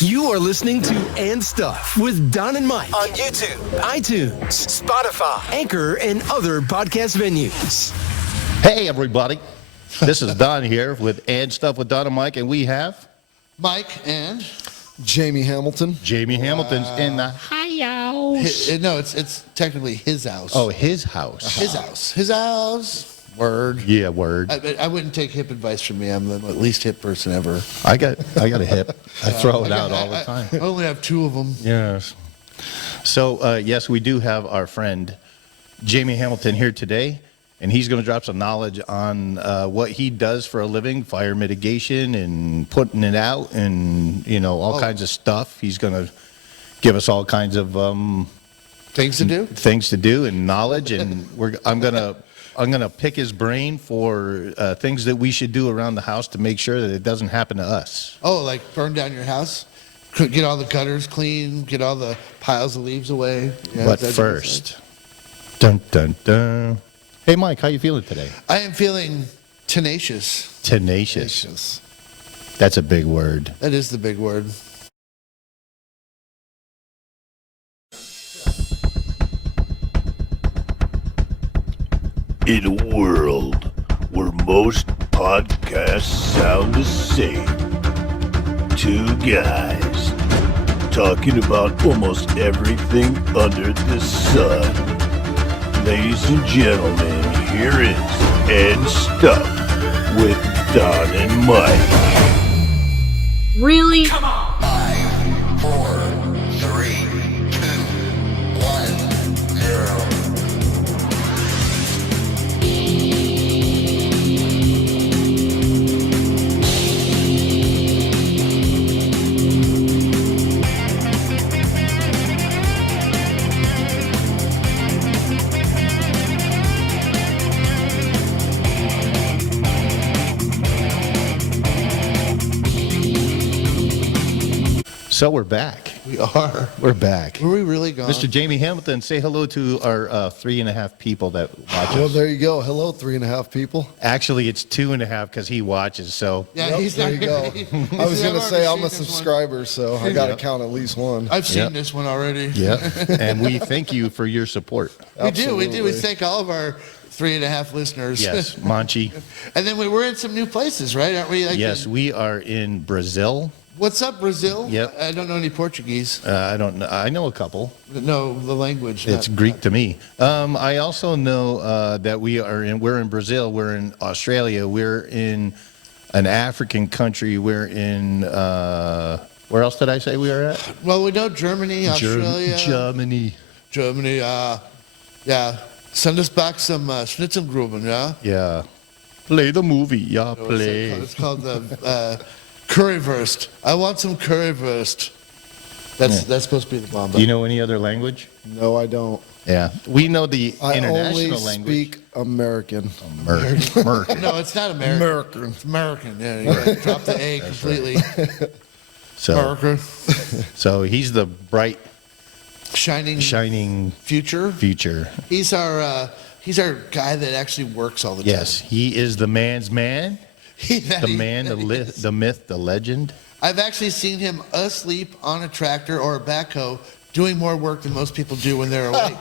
You are listening to And Stuff with Don and Mike on YouTube, iTunes, Spotify, Anchor, and other podcast venues. Hey, everybody. This is Don here with And Stuff with Don and Mike, and we have Mike and Jamie Hamilton. Jamie Hamilton's in the house. no, it's technically his house. Oh, his house. His house. His house. Word. Yeah, word. I wouldn't take hip advice from me. I'm the least hip person ever. I got a hip. I throw it out all the time. I only have two of them. Yes. So, yes, we do have our friend Jamie Hamilton here today, and he's going to drop some knowledge on what he does for a living, fire mitigation and putting it out and, all kinds of stuff. He's going to give us all kinds of Things to do? And knowledge, and I'm going to pick his brain for things that we should do around the house to make sure that it doesn't happen to us. Oh, like burn down your house? Get all the gutters clean, get all the piles of leaves away. Yeah, but first, dun, dun, dun. Hey, Mike, how you feeling today? I am feeling tenacious. Tenacious. That's a big word. That is the big word. In a world where most podcasts sound the same, two guys talking about almost everything under the sun. Ladies and gentlemen, here is And Stuff with Don and Mike. Really? Come on! 5, 4, 3, 2, 1, 0. So we're back. We are. We're back. Were we really gone? Mr. Jamie Hamilton, say hello to our 3.5 people that watch Well, us. there you go. Hello, 3.5 people. Actually, it's 2.5 because he watches, so. Yeah, Yep, he's there not you go. I was going to say I'm a seen this one. subscriber, so I got to count at least one. I've seen Yep. this one already. Yeah, and we thank you for your support. We do. We Absolutely. thank all of our 3.5 listeners. Yes, Manchi. And then we're in some new places, right? Aren't we? Yes, we are in Brazil. What's up, Brazil? Yep. I don't know any Portuguese. I don't know. I know a couple. No, the language. It's Greek to me. I also know that we're in Brazil. We're in Australia. We're in an African country. We're in where else did I say we are at? Well, we know Germany, Australia, Germany. Germany. Yeah. Send us back some Schnitzengruben, yeah. Yeah. Play the movie. Yeah, What's play. that called? It's called the currywurst. I want some currywurst. That's supposed to be the bomb. Do you know any other language? No, I don't. Yeah, we know the I international only language. speak American. American. No, it's not American. American. It's American. Yeah, you gotta drop the A completely. So, America. so he's the bright, Shining future. He's our guy that actually works all the time. Yes, he is the man's man. That The he- man, that he is. the myth, the legend. I've actually seen him asleep on a tractor or a backhoe doing more work than most people do when they're awake.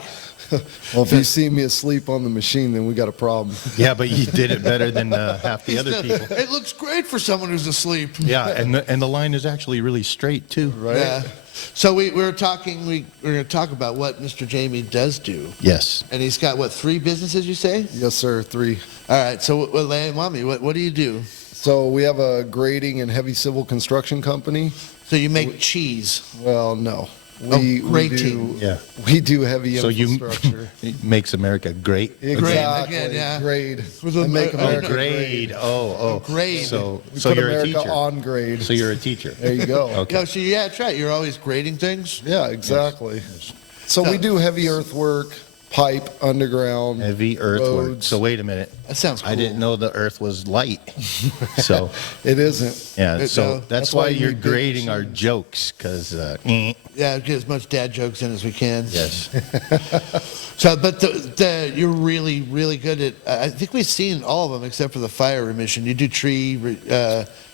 Well, if you see me asleep on the machine, then we got a problem. Yeah, but you did it better than half the other people. It looks great for someone who's asleep. Yeah, and the line is actually really straight too. Right? Yeah. So we're going to talk about what Mr. Jamie does do. Yes. And he's got, 3 businesses, you say? Yes, sir. 3. All right. So lay it on me. What do you do? So we have a grading and heavy civil construction company. So you make cheese. Well, no. grating. Yeah. We do heavy So infrastructure. it makes America great. Exactly. Again, yeah. Grade. With a- I make oh, America Grade. Oh. Grade. So We so put you're America a teacher. on grade. So you're a teacher. There you go. Okay. No, so yeah, that's right. You're always grading things. Yeah, exactly. So we do heavy earthwork, pipe, underground. Heavy earthwork. roads. So wait a minute. That sounds cool. I didn't know the earth was light. So It isn't. yeah. No, So that's that's why why you you're need big grading our machines. jokes, because Yeah, get as much dad jokes in as we can. yes. So, but you're really, really good at. I think we've seen all of them except for the fire remission. You do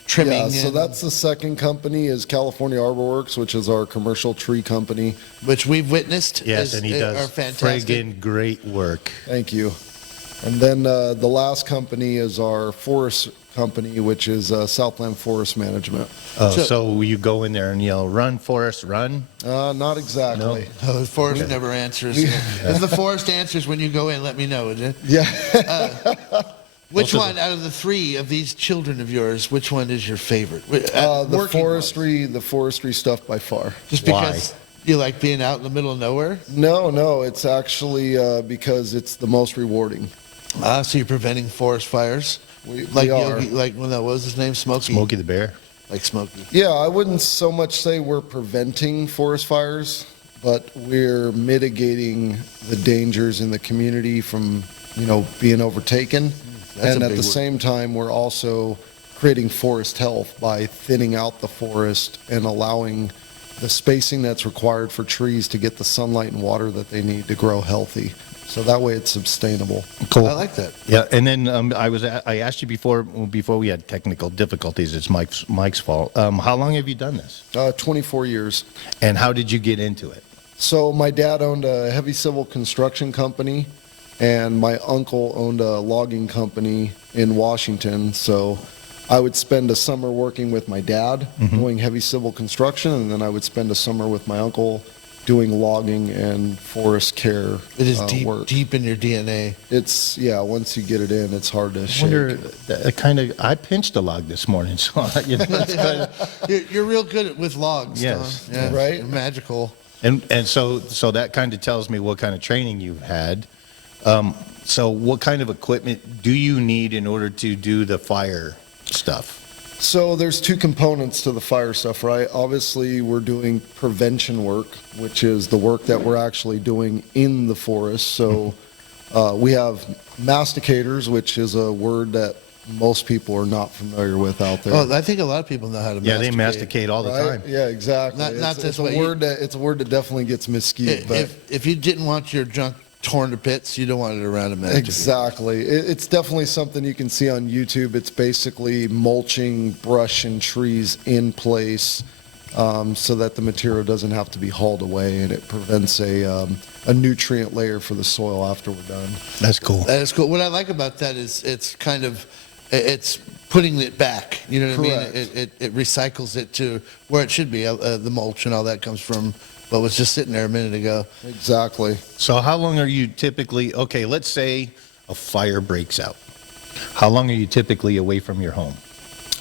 trimming. Yeah, so that's the second company is California Arbor Works, which is our commercial tree company. which we've witnessed. Yes, and he are does fantastic. friggin' great work. Thank you. And then the last company is our forest company, which is Southland Forest Management. Oh, so you go in there and yell, "Run, Forrest, run"? Not exactly. Oh, the forest never answers. If the forest answers when you go in, let me know, would you? Yeah. Which one out of the three of these children of yours, which one is your favorite? The forestry stuff by far. Just because you like being out in the middle of nowhere? No, it's actually because it's the most rewarding. So you're preventing forest fires? We Like are. Yogi, like what was his name? Smokey. Smokey the Bear. Like Smokey. Yeah, I wouldn't so much say we're preventing forest fires, but we're mitigating the dangers in the community from, being overtaken. That's And a at big the word. same time, we're also creating forest health by thinning out the forest and allowing the spacing that's required for trees to get the sunlight and water that they need to grow healthy. So that way it's sustainable. Cool. I like that. Yeah, and then I asked you before we had technical difficulties. It's Mike's fault. How long have you done this? 24 years. And how did you get into it? So my dad owned a heavy civil construction company, and my uncle owned a logging company in Washington. So I would spend a summer working with my dad doing heavy civil construction, and then I would spend a summer with my uncle doing logging and forest care It is work. deep in your DNA. It's, once you get it in, it's hard to I shake. wonder, I pinched a log this morning, so it's kind of, You're real good with logs, Yes. Tom. Yeah, Right? You're magical. and so that kind of tells me what kind of training you've had. So what kind of equipment do you need in order to do the fire stuff? So there's two components to the fire stuff, right? Obviously, we're doing prevention work, which is the work that we're actually doing in the forest. So we have masticators, which is a word that most people are not familiar with out there. Oh, I think a lot of people know how to Yeah, they masticate. masticate all the Right? time. Yeah, exactly. Not this it's a way. word it's a word that definitely gets miskewed. But If you didn't want your junk torn to bits, you don't want it around a masticate. exactly, it's definitely something you can see on YouTube. It's basically mulching brush and trees in place so that the material doesn't have to be hauled away, and it prevents a nutrient layer for the soil after we're done. That's cool. That is cool. What I like about that is it's putting it back. You know what Correct. I mean? It recycles it to where it should be. The mulch and all that comes from what was just sitting there a minute ago. Exactly. So how long are you typically, okay, let's say a fire breaks out. How long are you typically away from your home?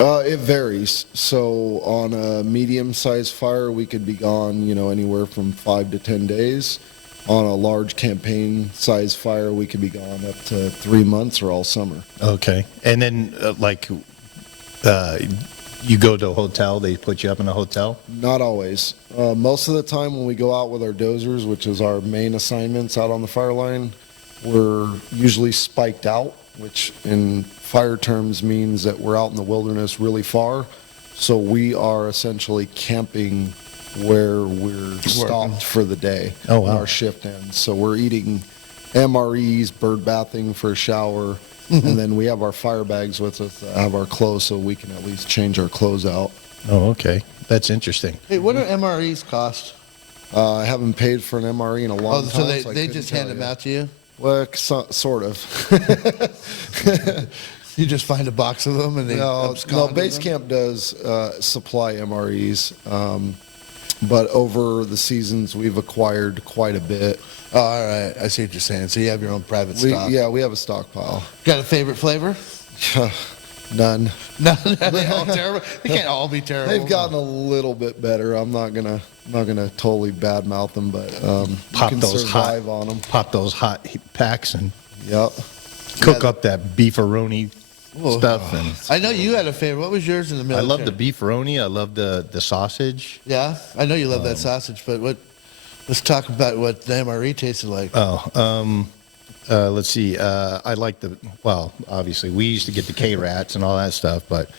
It varies. So on a medium-sized fire, we could be gone, anywhere from 5 to 10 days. On a large campaign-sized fire, we could be gone up to 3 months or all summer. Okay. And then, you go to a hotel, they put you up in a hotel? Not always. Most of the time when we go out with our dozers, which is our main assignments out on the fire line, we're usually spiked out, which in fire terms means that we're out in the wilderness really far. So we are essentially camping where we're stopped for the day. Oh, wow. When our shift ends. So we're eating MREs, bird bathing for a shower, and then we have our fire bags with us that have our clothes so we can at least change our clothes out. Oh, okay. That's interesting. Hey, what do MREs cost? I haven't paid for an MRE in a long Oh, so time. they I couldn't just tell hand them you. out to you? Well, sort of. You just find a box of them and they No, abscond Base with them? Camp does supply MREs, but over the seasons we've acquired quite a bit. Oh, all right. I see what you're saying. So you have your own private stock. We have a stockpile. Got a favorite flavor? None. No, they all terrible. They can't all be terrible. They've gotten a little bit better. I'm not gonna totally badmouth them, but you Pop can those survive hot, on them. pop those hot packs and Yep. cook up that beefaroni Oh. stuff. And I know you had a favorite. What was yours in the I military? love the beefaroni. I love the sausage. Yeah, I know you love that sausage, but let's talk about what the MRE tasted like. Let's see. I like obviously we used to get the K-Rats and all that stuff, but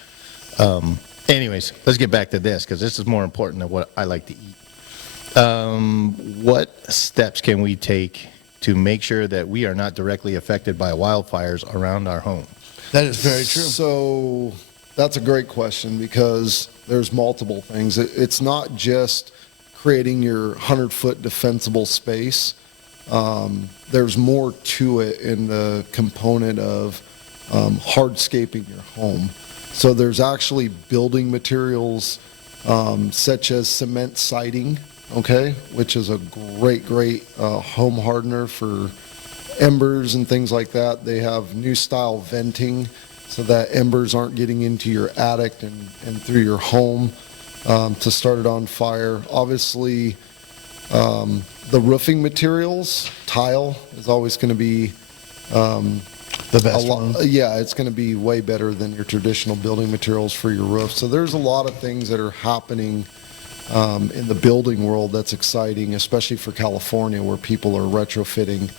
anyways, let's get back to this because this is more important than what I like to eat. What steps can we take to make sure that we are not directly affected by wildfires around our home? That is very true. So That's a great question because there's multiple things. It's not just creating your 100-foot defensible space. There's more to it in the component of hardscaping your home. So there's actually building materials such as cement siding, okay, which is a great home hardener for embers and things like that. They have new style venting so that embers aren't getting into your attic and through your home to start it on fire. Obviously, the roofing materials, tile is always going to be The best one. yeah, it's going to be way better than your traditional building materials for your roof. So there's a lot of things that are happening in the building world that's exciting, especially for California, where people are retrofitting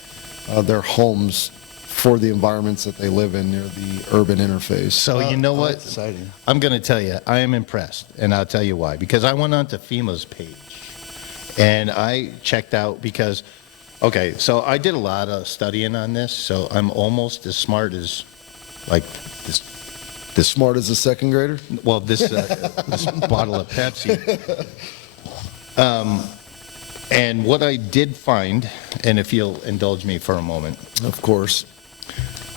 their homes for the environments that they live in near the urban interface. So you know what? That's exciting. I'm going to tell you, I am impressed, and I'll tell you why. Because I went onto FEMA's page, and I checked out because, okay, so I did a lot of studying on this, so I'm almost as smart as, like, this Smart as a second grader? well, this bottle of Pepsi. And what I did find, and if you'll indulge me for a moment, Of course.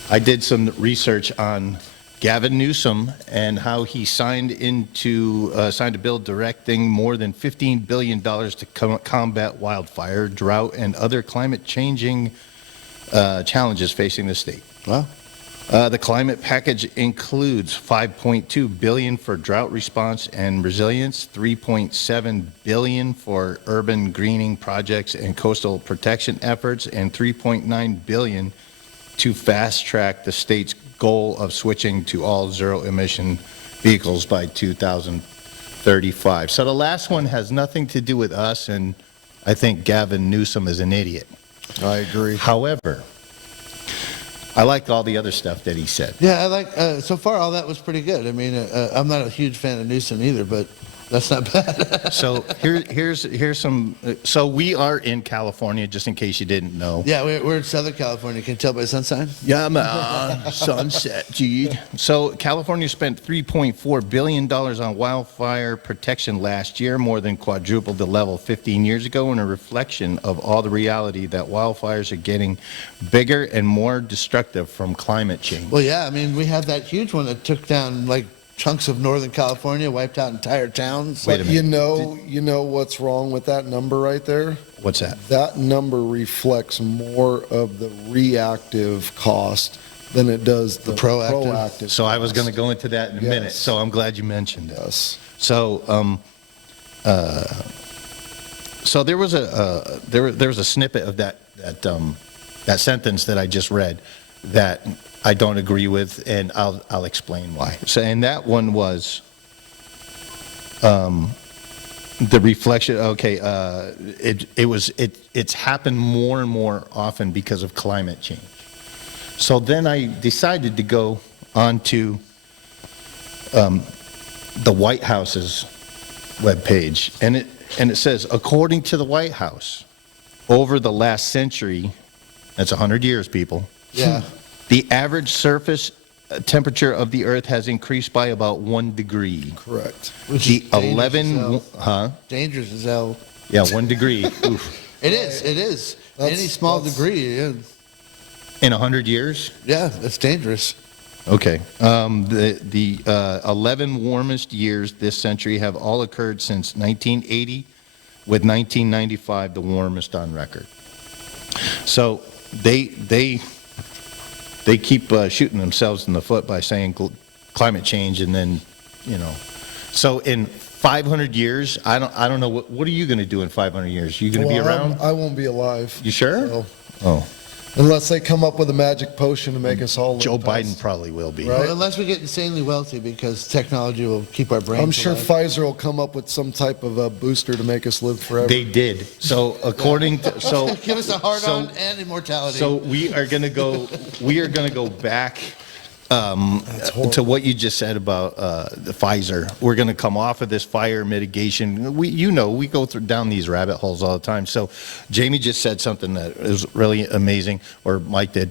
I did some research on Gavin Newsom and how he signed a bill directing more than $15 billion to combat wildfire, drought, and other climate-changing challenges facing the state. Wow. The climate package includes $5.2 billion for drought response and resilience, $3.7 billion for urban greening projects and coastal protection efforts, and $3.9 billion to fast-track the state's goal of switching to all zero-emission vehicles by 2035. So the last one has nothing to do with us, and I think Gavin Newsom is an idiot. I agree. However, I liked all the other stuff that he said. Yeah, I like, so far all that was pretty good. I mean, I'm not a huge fan of Newsom either, but that's not bad. So here's some. So we are in California, just in case you didn't know. Yeah, we're in Southern California. Can you tell by sunshine? Yeah, man. Sunset, dude. So California spent $3.4 billion on wildfire protection last year, more than quadrupled the level 15 years ago, and a reflection of all the reality that wildfires are getting bigger and more destructive from climate change. Well, yeah, I mean, we had that huge one that took down like chunks of Northern California, wiped out entire towns. Wait a minute. You know what's wrong with that number right there? What's that? That number reflects more of the reactive cost than it does the proactive. So I was going to go into that in a minute. Yes. So I'm glad you mentioned it. Yes. So, so there was a snippet of that sentence that I just read that I don't agree with, and I'll explain why. So, and that one was the reflection. Okay, it's happened more and more often because of climate change. So then I decided to go onto the White House's webpage, and it says, according to the White House, over the last century, that's 100 years, people. Yeah. The average surface temperature of the Earth has increased by about 1 degree. Correct. Which The is dangerous 11, as hell. huh? Dangerous as hell. Yeah, 1 degree. Oof. It is. That's- Any small that's- degree, In 100 years? yeah, that's dangerous. Okay. The 11 warmest years this century have all occurred since 1980, with 1995 the warmest on record. So they keep shooting themselves in the foot by saying climate change, and then, so in 500 years, I don't know what are you going to do in 500 years? You going to be around? I won't be alive. You sure? So, Oh, unless they come up with a magic potion to make us all live Joe past- Biden probably will be. Right. Well, unless we get insanely wealthy, because technology will keep our brains I'm sure alive. Pfizer will come up with some type of a booster to make us live forever. They did. So according to Give us a hard-on and immortality. So we are going to go back to what you just said about the Pfizer. We're going to come off of this fire mitigation. We go down these rabbit holes all the time. So Jamie just said something that is really amazing, or Mike did,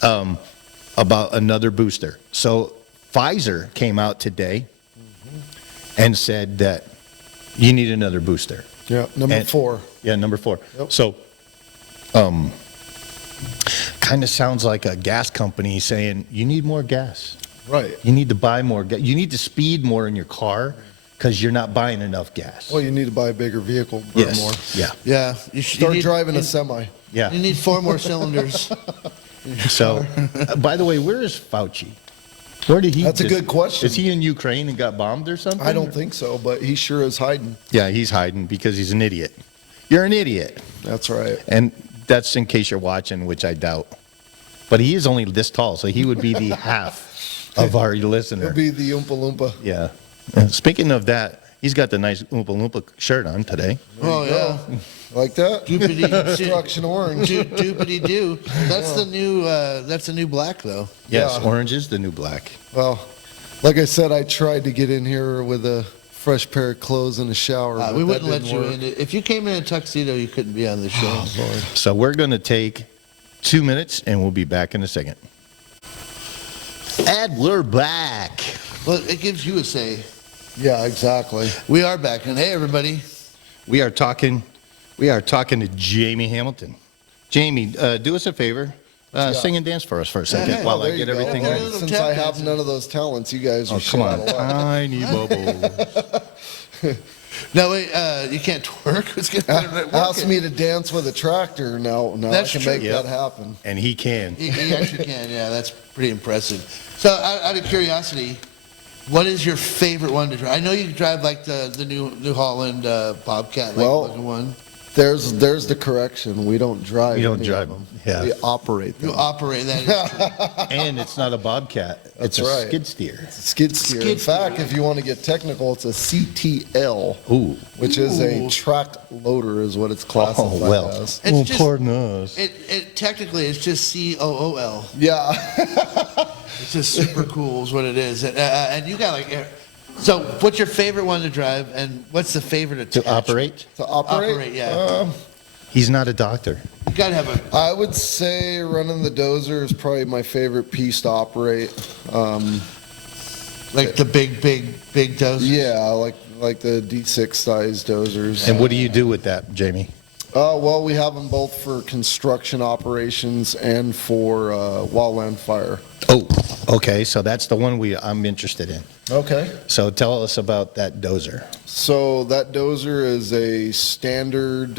about another booster. So Pfizer came out today and said that you need another booster. Yeah, number And- 4. Yeah, number 4. Yep. So, kind of sounds like a gas company saying you need more gas. Right. You need to buy more gas. You need to speed more in your car because you're not buying enough gas. Well, you need to buy a bigger vehicle, burn yes. more. Yeah. Yeah. You Start need- driving you- a semi. Yeah. You need 4 more cylinders. So, by the way, where is Fauci? Where did he? That's a good question. Is he in Ukraine and got bombed or something? I don't think so, but he sure is hiding. Yeah, he's hiding because he's an idiot. You're an idiot. That's right. And that's in case you're watching, which I doubt. But he is only this tall, so he would be the half of our listener. It'll be the Oompa Loompa. Yeah. And speaking of that, he's got the nice Oompa Loompa shirt on today. Oh, yeah. Like that? Doopity, Construction orange. doopity doo. That's the new. That's the new black, though. Yes, Yeah. orange is the new black. Well, like I said, I tried to get in here with a fresh pair of clothes and a shower. but We that wouldn't let didn't you work. in. If you came in a tuxedo, you couldn't be on the show. So we're going to take 2 minutes, and we'll be back in a second. And we're back. Well, it gives you a say. Yeah, exactly. We are back, and hey, everybody. We are talking to Jamie Hamilton. Jamie, do us a favor. Sing and dance for us for a second hey. while There I you get go. everything Yeah, ready. yeah. Since Tap I have dancing. none of those talents, you guys are Oh, come on. shit out of luck. Tiny bubble. No, wait, you can't twerk. It's gonna Ask me to dance with a tractor. Now That's I can true. make Yep. that happen. And he can. You actually can. Yeah, that's pretty impressive. So, out of curiosity, what is your favorite one to drive? I know you drive like the New Holland Bobcat, like Well, looking one. There's the correction. We don't drive. You don't any drive of them. them. Yeah. We operate You them. operate that. Is true. And it's not a Bobcat. It's That's a right. skid steer. Skid steer. Skid In fact, steer. if you want to get technical, it's a CTL, Ooh. which is a Ooh. tracked loader, is what it's classified Oh, well. as. It's just- pardon us. It technically it's just COOL. Yeah. It's just super cool is what it is. And you got like. So, what's your favorite one to drive, and what's the favorite attachment? To operate? To operate? Operate, yeah. He's not a doctor. You gotta have a. I would say running the dozer is probably my favorite piece to operate. Like the big dozer. Yeah, like the D6 size dozers. And what do you do with that, Jamie? Well, we have them both for construction operations and for wildland fire. Oh, okay. So that's the one I'm interested in. Okay. So tell us about that dozer. So that dozer is a standard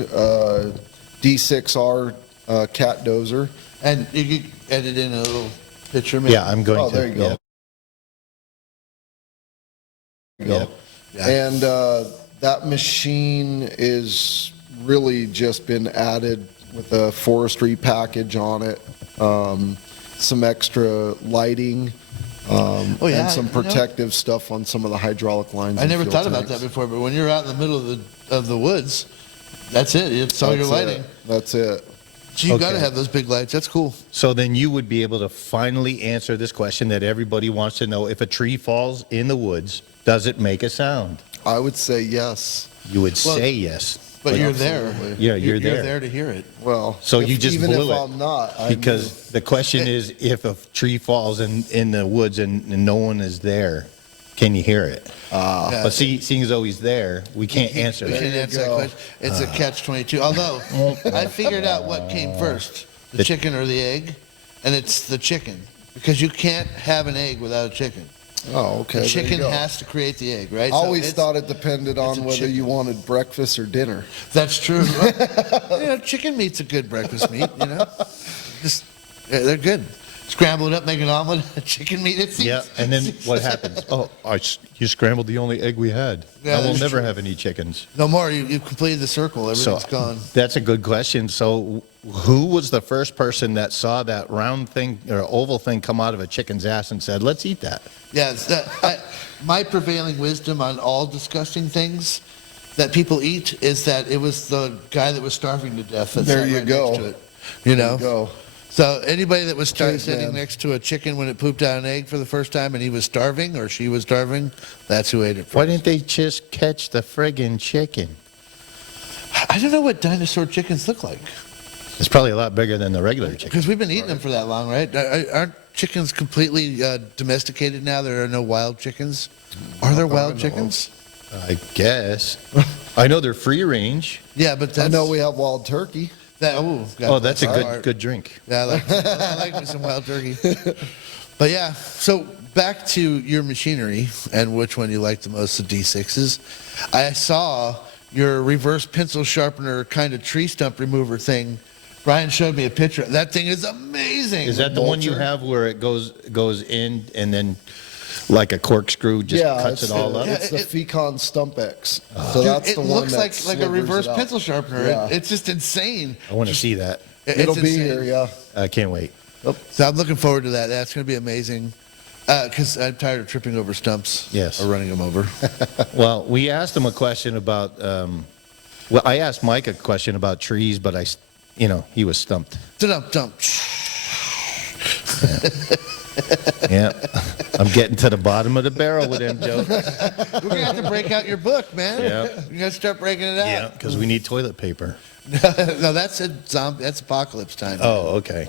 D6R cat dozer. And you could edit in a little picture, maybe. Yeah, I'm going Oh, to. there you go. Yeah. Yeah. And that machine is really just been added with a forestry package on it, some extra lighting, Oh, yeah, and some you know. protective stuff on some of the hydraulic lines. I and never fuel thought about tanks. that before, but when you're out in the middle of the woods, that's it. It's all your That's lighting. it. That's it. So you got to Okay. have those big lights. That's cool. So then you would be able to finally answer this question that everybody wants to know. If a tree falls in the woods, does it make a sound? I would say yes. You would Well, say yes. But you're there. absolutely. Yeah, you're there. You're there to hear it. Well, So you just even blew if it. I'm not, I Because the question is, if a tree falls in the woods and no one is there, can you hear it? Yeah. But seeing as though he's there, we can't answer We that. can't you answer that go. question. It's a catch-22. Although I figured out what came first, the chicken or the egg, and it's the chicken because you can't have an egg without a chicken. Oh, okay. The there you chicken go. has to create the egg, right? I So always it's- thought it depended a on whether chicken. you wanted breakfast or dinner. That's true. Chicken meat's a good breakfast meat, you know. They're good. Scramble it up, make an omelet, chicken meat. It's Yeah, and then what happens? Oh, you scrambled the only egg we had. Yeah, I will that's never true. have any chickens. No more. You completed the circle. So Everything's gone. that's a good question. So who was the first person that saw that round thing or oval thing come out of a chicken's ass and said, let's eat that? Yeah, my prevailing wisdom on all disgusting things that people eat is that it was the guy that was starving to death. That There sat you right go. Next to it, you know. Go. So anybody that was Caveman. sitting next to a chicken when it pooped out an egg for the first time and he was starving or she was starving, that's who ate it first. Why didn't they just catch the friggin' chicken? I don't know what dinosaur chickens look like It's probably a lot bigger than the regular chicken. because we've been eating them for that long, right? chickens completely domesticated now? There are no wild chickens. Are there wild chickens? I guess. I know they're free range. Yeah, but I that's, know we have wild turkey. Oh, that's a good drink. Yeah, I like me some wild turkey. But yeah, so back to your machinery and which one you like the most, the D6s. I saw your reverse pencil sharpener kind of tree stump remover thing. Brian showed me a picture. That thing is amazing. Is that the one you have where it goes in and then like a corkscrew just cuts it all up? It's the Fecon Stump X. So Dude, that's it the one looks that like a slivers reverse it out. pencil sharpener. Yeah. It's just insane. I want to see that. It'll It's be insane. here, yeah. I can't wait. So I'm looking forward to that. That's going to be amazing. Because I'm tired of tripping over stumps. Yes. Or running them over. Well, we asked him a question about. Well, I asked Mike a question about trees, but he was stumped. Dump. Yeah, I'm getting to the bottom of the barrel with him, Joe. We're going to have to break out your book, man. Yeah. You got to start breaking it out. Yeah, because we need toilet paper. No, that's that's apocalypse time. Oh, okay.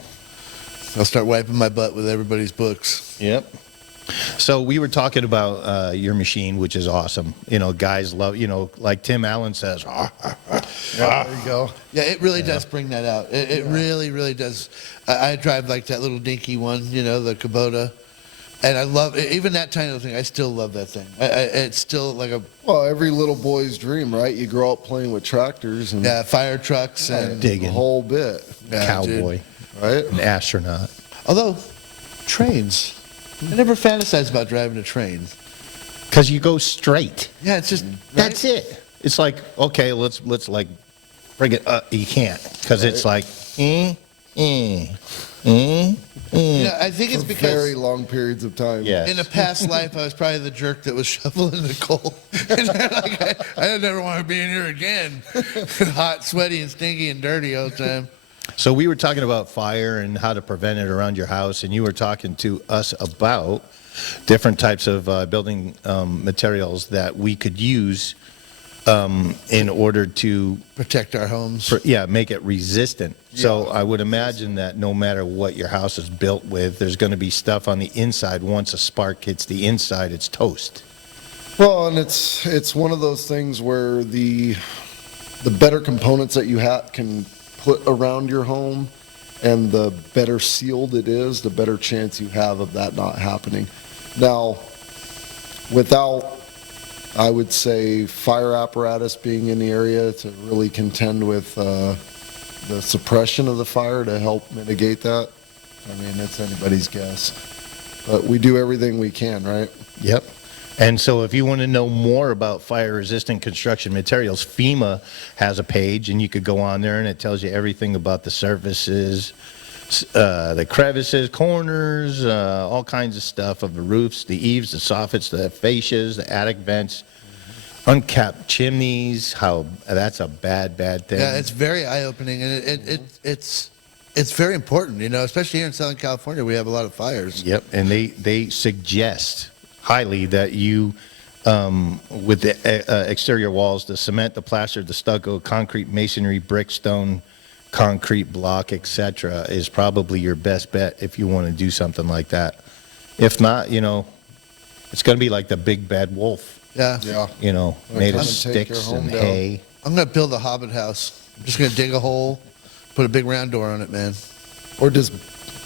I'll start wiping my butt with everybody's books. Yep. So we were talking about your machine, which is awesome. Guys love, like Tim Allen says. There you go. Yeah, it really does bring that out. It really, really does. I drive like that little dinky one, the Kubota. And I love, even that tiny little thing, I still love that thing. It's still like Well, every little boy's dream, right? You grow up playing with tractors and fire trucks and digging. the whole bit, Yeah, Cowboy, right? an astronaut. Although, trains. I never fantasized about driving a train. Because you go straight. Yeah, it's just, That's it. It's like, okay, let's like bring it up. You can't because it's like, Yeah, I think it's For because very long periods of time. yeah. in a past life I was probably the jerk that was shoveling the coal. And I never want to be in here again. Hot, sweaty, and stinky and dirty all the time. So we were talking about fire and how to prevent it around your house, and you were talking to us about different types of building materials that we could use in order to Protect our homes. make it resistant. So I would imagine that no matter what your house is built with, there's going to be stuff on the inside. Once a spark hits the inside, it's toast. Well, and it's one of those things where the better components that you can put around your home and the better sealed it is, the better chance you have of that not happening. Now, without, I would say, fire apparatus being in the area to really contend with the suppression of the fire to help mitigate that, I mean, it's anybody's guess. But we do everything we can, right? Yep. And so if you want to know more about fire-resistant construction materials, FEMA has a page, and you could go on there, and it tells you everything about the surfaces, the crevices, corners, all kinds of stuff of the roofs, the eaves, the soffits, the fascias, the attic vents, uncapped chimneys, how that's a bad thing. Yeah, it's very eye-opening, and it's very important, especially here in Southern California. We have a lot of fires. Yep, and they suggest highly that you, with the exterior walls, the cement, the plaster, the stucco, concrete, masonry, brick, stone, concrete block, etc., is probably your best bet if you want to do something like that. If not, it's going to be like the big bad wolf. Yeah. Yeah. Made come of and take your sticks home and down. hay. I'm going to build a hobbit house. I'm just going to dig a hole, put a big round door on it, man. Or just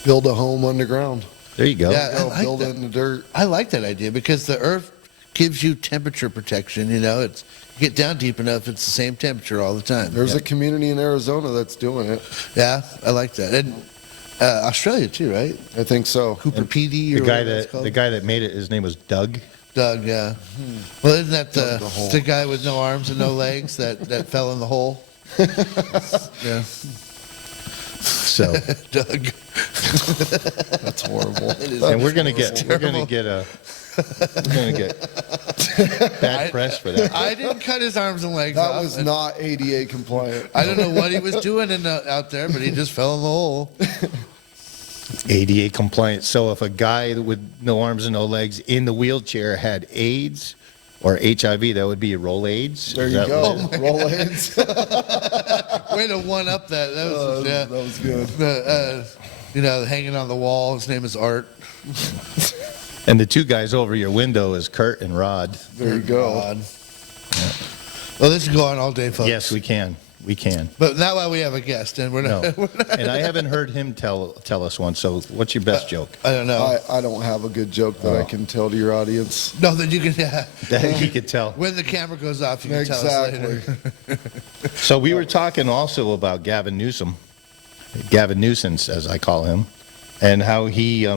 build a home underground. There you go. Yeah. Go I like build that. it in the dirt. I like that idea because the earth gives you temperature protection. It's you get down deep enough, it's the same temperature all the time. There's a community in Arizona that's doing it. Yeah, I like that. And Australia too, right? I think so. Cooper PD The or guy whatever it's called. the guy that made it, his name was Doug. Doug, yeah. Well, isn't that Dug the hole. the guy with no arms and no legs that fell in the hole? Yeah, So, Doug. That's horrible. and we're gonna get bad press for that. I didn't cut his arms and legs That off. was not ADA compliant. I don't know what he was doing out there, but he just fell in the hole. ADA compliant. So if a guy with no arms and no legs in the wheelchair had AIDS or HIV, that would be a roll AIDS. There Is you that go. what it is? Roll hands. Way to one up that. That was, yeah. That was good. You know, hanging on the wall. His name is Art. And the two guys over your window is Kurt and Rod. There you go. God. Well, this can go on all day, folks. Yes, we can. We can. But not while we have a guest, and we're not. No. And I haven't heard him tell us one. So what's your best joke? I don't know. I don't have a good joke that I can tell to your audience. No, that you can. That he could tell. When the camera goes off, you can tell us later. So we were talking also about Gavin Newsom, Gavin Nuisance, as I call him, and how he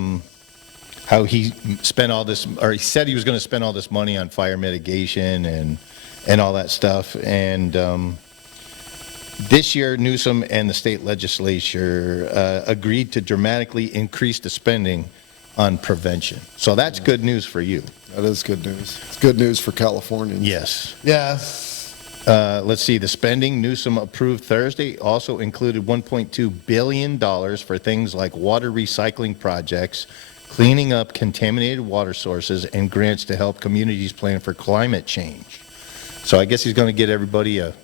spent all this, or he said he was going to spend all this money on fire mitigation and all that stuff. And this year, Newsom and the state legislature agreed to dramatically increase the spending on prevention. So that's good news for you. That is good news. It's good news for Californians. Yes. Yeah. Let's see. The spending Newsom approved Thursday also included $1.2 billion for things like water recycling projects, cleaning up contaminated water sources, and grants to help communities plan for climate change. So I guess he's going to get everybody a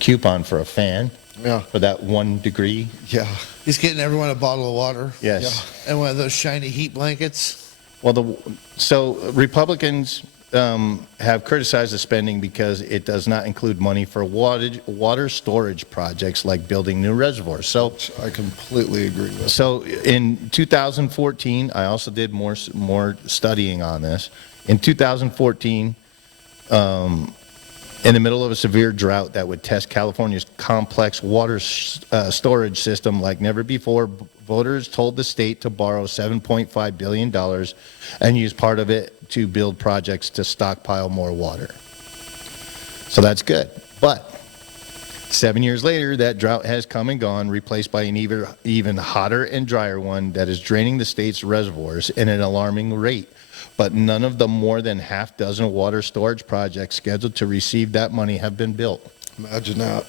coupon for a fan. Yeah. For that 1 degree. Yeah. He's getting everyone a bottle of water. Yes. And one of those shiny heat blankets. Well, so Republicans have criticized the spending because it does not include money for water storage projects like building new reservoirs. So I completely agree with. So in 2014, I also did more studying on this. In 2014, in the middle of a severe drought that would test California's complex water storage system like never before, voters told the state to borrow $7.5 billion and use part of it to build projects to stockpile more water. So that's good. But 7 years later, that drought has come and gone, replaced by an even hotter and drier one that is draining the state's reservoirs at an alarming rate. But none of the more than half dozen water storage projects scheduled to receive that money have been built. Imagine that.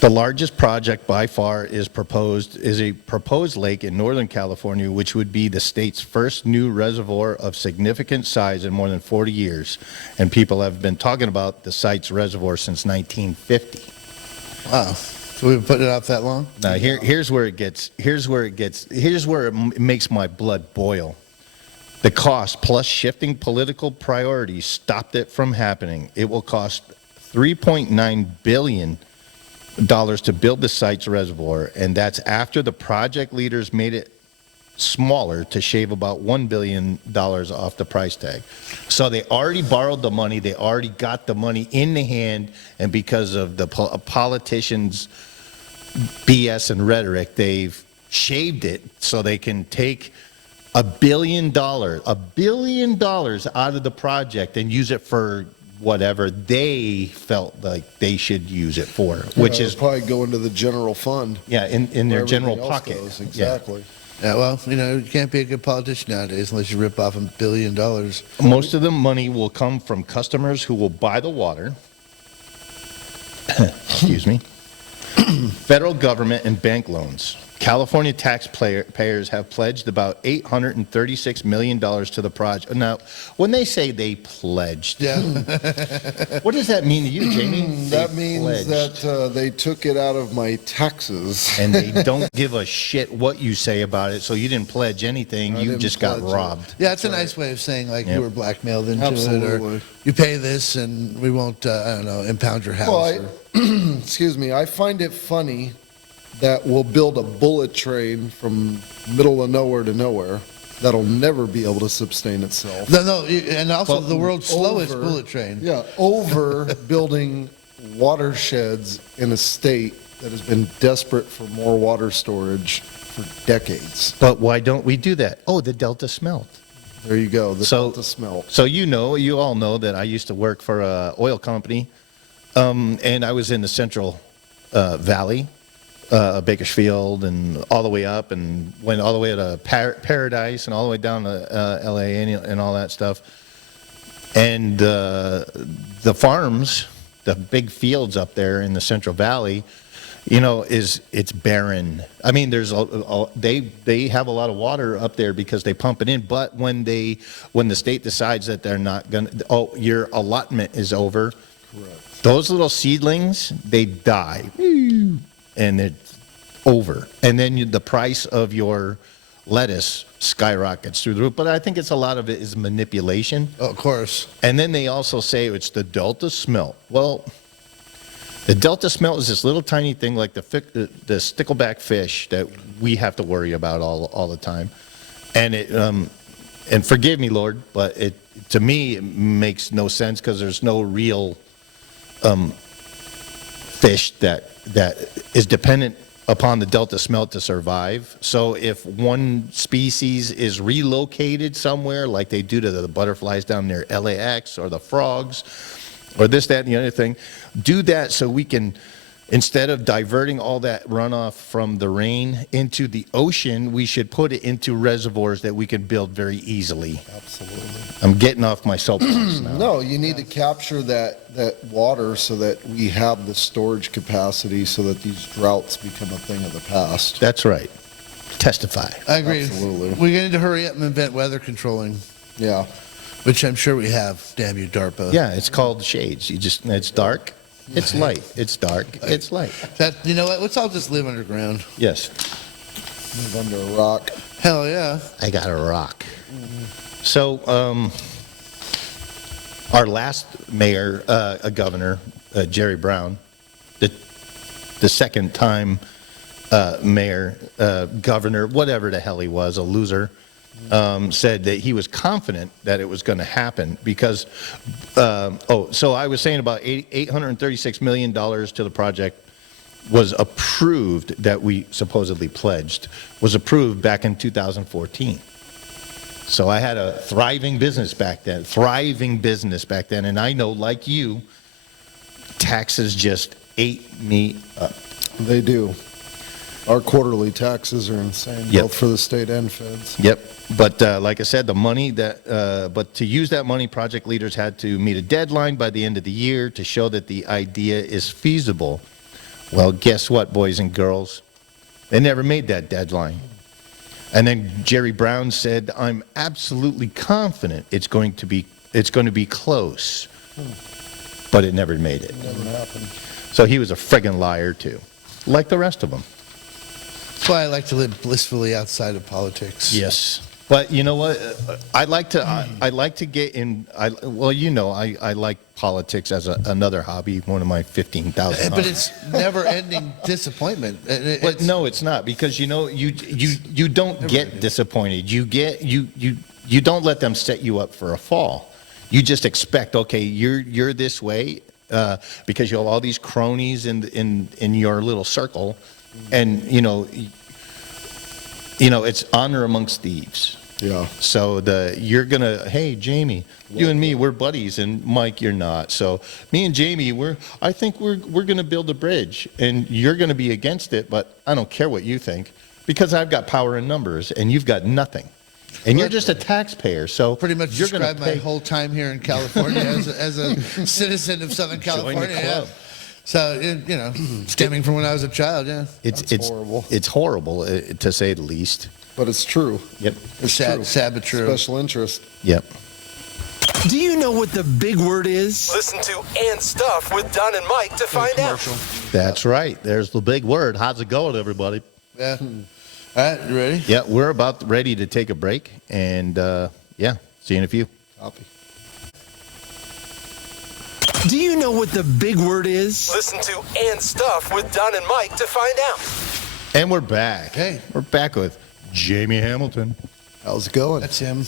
The largest project by far is a proposed lake in Northern California, which would be the state's first new reservoir of significant size in more than 40 years. And people have been talking about the site's reservoir since 1950. Wow. So we've been putting it off that long? Now here's where it makes my blood boil. The cost plus shifting political priorities stopped it from happening. It will cost $3.9 billion to build the site's reservoir, and that's after the project leaders made it smaller to shave about $1 billion off the price tag. So they already borrowed the money, they already got the money in the hand, and because of the politicians' BS and rhetoric, they've shaved it so they can take $1 billion out of the project and use it for whatever they felt like they should use it for, which is probably go into the general fund. Yeah, in their general pocket. Exactly. Yeah, well, you can't be a good politician nowadays unless you rip off $1 billion. Most of the money will come from customers who will buy the water. Excuse me. Federal government and bank loans. California taxpayers have pledged about $836 million to the project. Now, when they say they pledged, what does that mean to you, Jamie? That means that they took it out of my taxes. And they don't give a shit what you say about it, so you didn't pledge anything, you just got robbed. Yeah, it's a nice way of saying, like, you were blackmailed into Absolutely. it, or you pay this and we won't, impound your house. Well, excuse me, I find it funny that we'll build a bullet train from middle of nowhere to nowhere that'll never be able to sustain itself. No, and also the world's slowest bullet train. Yeah, over building watersheds in a state that has been desperate for more water storage for decades. But why don't we do that? Oh, the Delta smelt. There you go, the Delta smelt. So you all know that I used to work for an oil company, and I was in the Central Valley, Bakersfield, and all the way up, and went all the way to Paradise, and all the way down to L.A. and all that stuff. And the farms, the big fields up there in the Central Valley, it's barren. I mean, they have a lot of water up there because they pump it in. But when the state decides that they're not gonna, your allotment is over, correct. Those little seedlings, they die, and over. And then the price of your lettuce skyrockets through the roof. But I think it's a lot of it is manipulation. Oh, of course. And then they also say it's the Delta smelt. Well, the Delta smelt is this little tiny thing like the stickleback fish that we have to worry about all the time. And it and forgive me, Lord, but to me it makes no sense because there's no real fish that is dependent upon the Delta smelt to survive. So if one species is relocated somewhere, like they do to the butterflies down near LAX or the frogs, or this, that, and the other thing, do that so we can, instead of diverting all that runoff from the rain into the ocean, we should put it into reservoirs that we can build very easily. Absolutely. I'm getting off my soapbox now. No, you need to capture that water so that we have the storage capacity so that these droughts become a thing of the past. That's right. Testify. I agree. Absolutely. We're going to hurry up and invent weather controlling, Yeah. which I'm sure we have. Damn you, DARPA. Yeah, it's called shades. It's dark, it's light. It's dark, it's light. You know what? Let's all just live underground. Yes. Live under a rock. Hell yeah. I got a rock. So, our last mayor, a governor, Jerry Brown, the second time mayor, governor, whatever the hell he was, a loser, said that he was confident that it was going to happen because, so I was saying about $836 million to the project was approved that we supposedly pledged, was approved back in 2014. So I had a thriving business back then, and I know, like you, taxes just ate me up. They do. Our quarterly taxes are insane, Yep. both for the state and feds. Yep. But like I said, the money but to use that money, project leaders had to meet a deadline by the end of the year to show that the idea is feasible. Well, guess what, boys and girls? They never made that deadline. And then Jerry Brown said, "I'm absolutely confident it's going to be close," but it never made it. Never happened. So he was a friggin' liar too, like the rest of them. That's why I like to live blissfully outside of politics. Yes. But you know what? I like to get in. I like politics as another hobby. One of my 15,000. But it's never-ending disappointment. But no, it's not because you don't get disappointed. You don't let them set you up for a fall. You just expect, okay, you're this way because you have all these cronies in your little circle, and it's honor amongst thieves. Yeah. So hey, Jamie, you and me, we're buddies, and Mike, you're not. So me and Jamie, I think we're gonna build a bridge, and you're gonna be against it, but I don't care what you think because I've got power in numbers, and you've got nothing, and you're just a taxpayer. So pretty much you're gonna describe my whole time here in California as a citizen of Southern California. Join the club. Yeah. So stemming from when I was a child, yeah. It's horrible. It's horrible to say the least. But it's true. Yep. It's sad but true. Special interest. Yep. Do you know what the big word is? Listen to And Stuff with Don and Mike to find out. That's right. There's the big word. How's it going, everybody? Yeah. All right, you ready? Yeah, we're about ready to take a break, and see you in a few. Copy. Do you know what the big word is? Listen to And Stuff with Don and Mike to find out. And we're back. Hey. We're back with Jamie Hamilton. How's it going? That's him.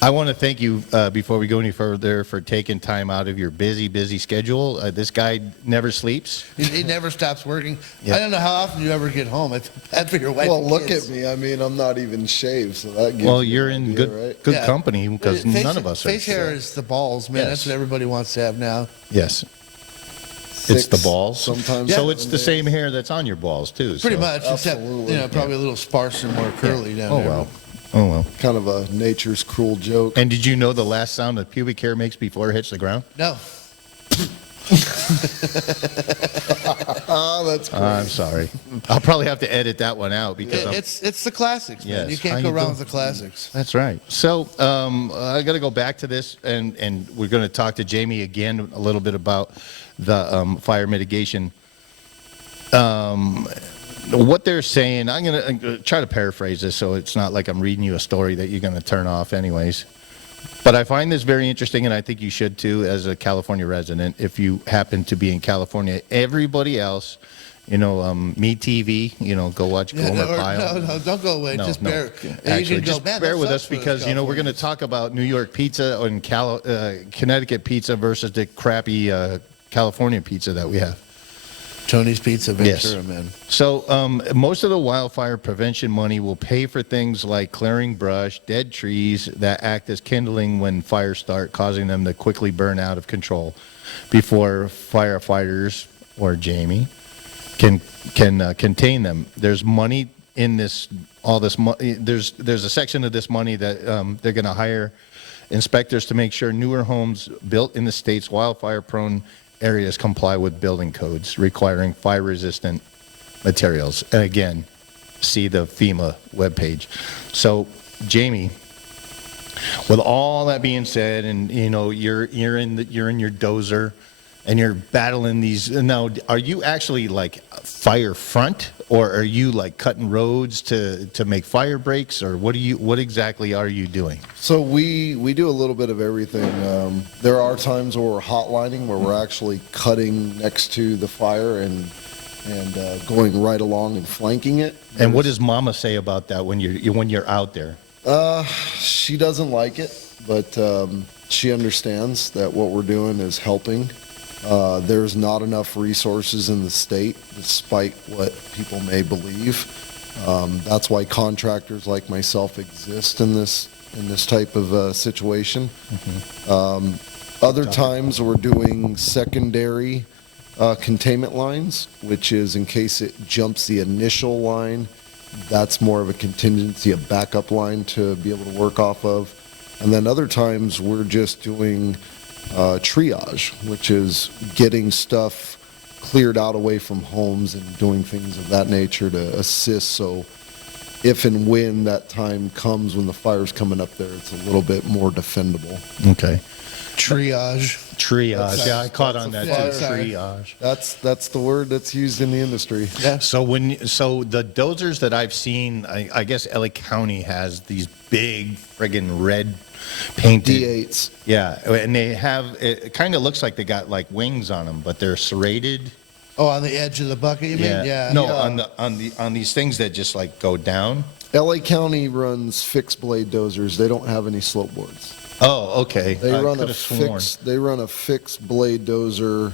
I want to thank you, before we go any further, for taking time out of your busy schedule. This guy never sleeps. He never stops working. Yeah. I don't know how often you ever get home. I feel bad for your wife. Well, and look kids. at me. I mean, I'm not even shaved, so that gives Well, you you're an in idea, good right? Yeah. company because Face- none of us are. Face hair is the balls, man. Yes. That's what everybody wants to have now. Yes. It's the balls. Sometimes. So it's the 7 same days. hair that's on your balls too. Pretty so. much, Absolutely. except probably a little sparser and more curly down Oh there. well. Oh well. Kind of a nature's cruel joke. And did you know the last sound that pubic hair makes before it hits the ground? No. Ah, that's cool. I'm sorry. I'll probably have to edit that one out because It's the classics, man. Yes. You How can't go you wrong doing? with the classics. That's right. So I got to go back to this, and we're going to talk to Jamie again a little bit about the fire mitigation. what they're saying, I'm going to try to paraphrase this so it's not like I'm reading you a story that you're going to turn off anyways. But I find this very interesting, and I think you should too as a California resident if you happen to be in California. Everybody else, Me TV, go watch Gomer Pyle. No, don't go away. No, just no. bear. Actually, you can just go, man, bear that with sucks us for because, we're going to Californians." talk about New York pizza and Connecticut pizza versus the crappy California pizza that we have. Tony's Pizza Ventura, Yes. man. So most of the wildfire prevention money will pay for things like clearing brush, dead trees that act as kindling when fires start, causing them to quickly burn out of control before firefighters or Jamie can contain them. There's money in this. There's a section of this money that they're going to hire inspectors to make sure newer homes built in the state's wildfire-prone areas comply with building codes requiring fire-resistant materials. And again, see the FEMA webpage. So, Jamie, with all that being said, and you're in your dozer, and you're battling these. Now, are you actually like fire front, or are you like cutting roads to make fire breaks, or what exactly are you doing? So we do a little bit of everything. There are times where we're hotlining, where we're actually cutting next to the fire and going right along and flanking it. And what does Mama say about that when you're out there? She doesn't like it, but she understands that what we're doing is helping. There's not enough resources in the state, despite what people may believe. That's why contractors like myself exist in this type of situation. Other times we're doing secondary containment lines, which is in case it jumps the initial line. That's more of a contingency, a backup line to be able to work off of. And then other times we're just doing triage, which is getting stuff cleared out away from homes and doing things of that nature to assist. So if and when that time comes when the fire's coming up there, it's a little bit more defendable. Okay. Triage. Triage. I caught on that too. Sorry. Triage. That's the word that's used in the industry. Yeah. So the dozers that I've seen, I guess LA County has these big friggin' red painted D8s. Yeah, and they have it kind of looks like they got like wings on them, but they're serrated. Oh, on the edge of the bucket, you mean? Yeah. No, Yeah. on these things that just like go down. LA County runs fixed blade dozers. They don't have any slope boards. Oh, okay. They I run could have sworn. They run a fixed blade dozer.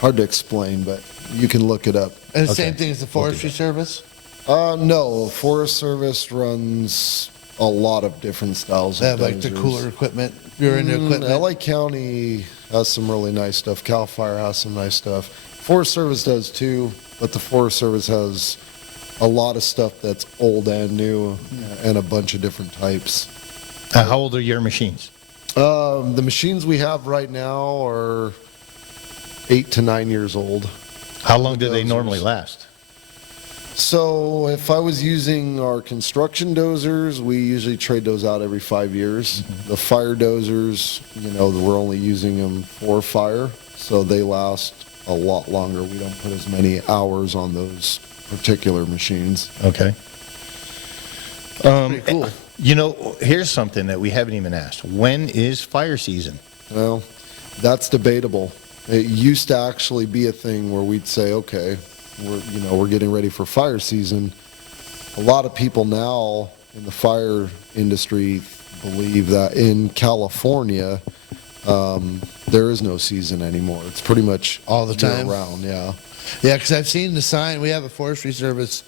Hard to explain, but you can look it up. And the Okay. same thing as the Forestry Service? No, Forest Service runs a lot of different styles They of have like the dozers. cooler equipment. If you're into equipment. LA County has some really nice stuff. Cal Fire has some nice stuff. Forest Service does too, but the Forest Service has a lot of stuff that's old and new and a bunch of different types. How old are your machines? The machines we have right now are 8 to 9 years old. How long do they Dozers. normally last? So if I was using our construction dozers, we usually trade those out every 5 years. The fire dozers, we're only using them for fire, so they last a lot longer. We don't put as many hours on those particular machines. Okay. Pretty cool. Here's something that we haven't even asked. When is fire season? Well, that's debatable. It used to actually be a thing where we'd say, okay, we're getting ready for fire season. A lot of people now in the fire industry believe that in California, there is no season anymore. It's pretty much All the time? year-round, yeah. Yeah, because I've seen the sign. We have a Forestry Service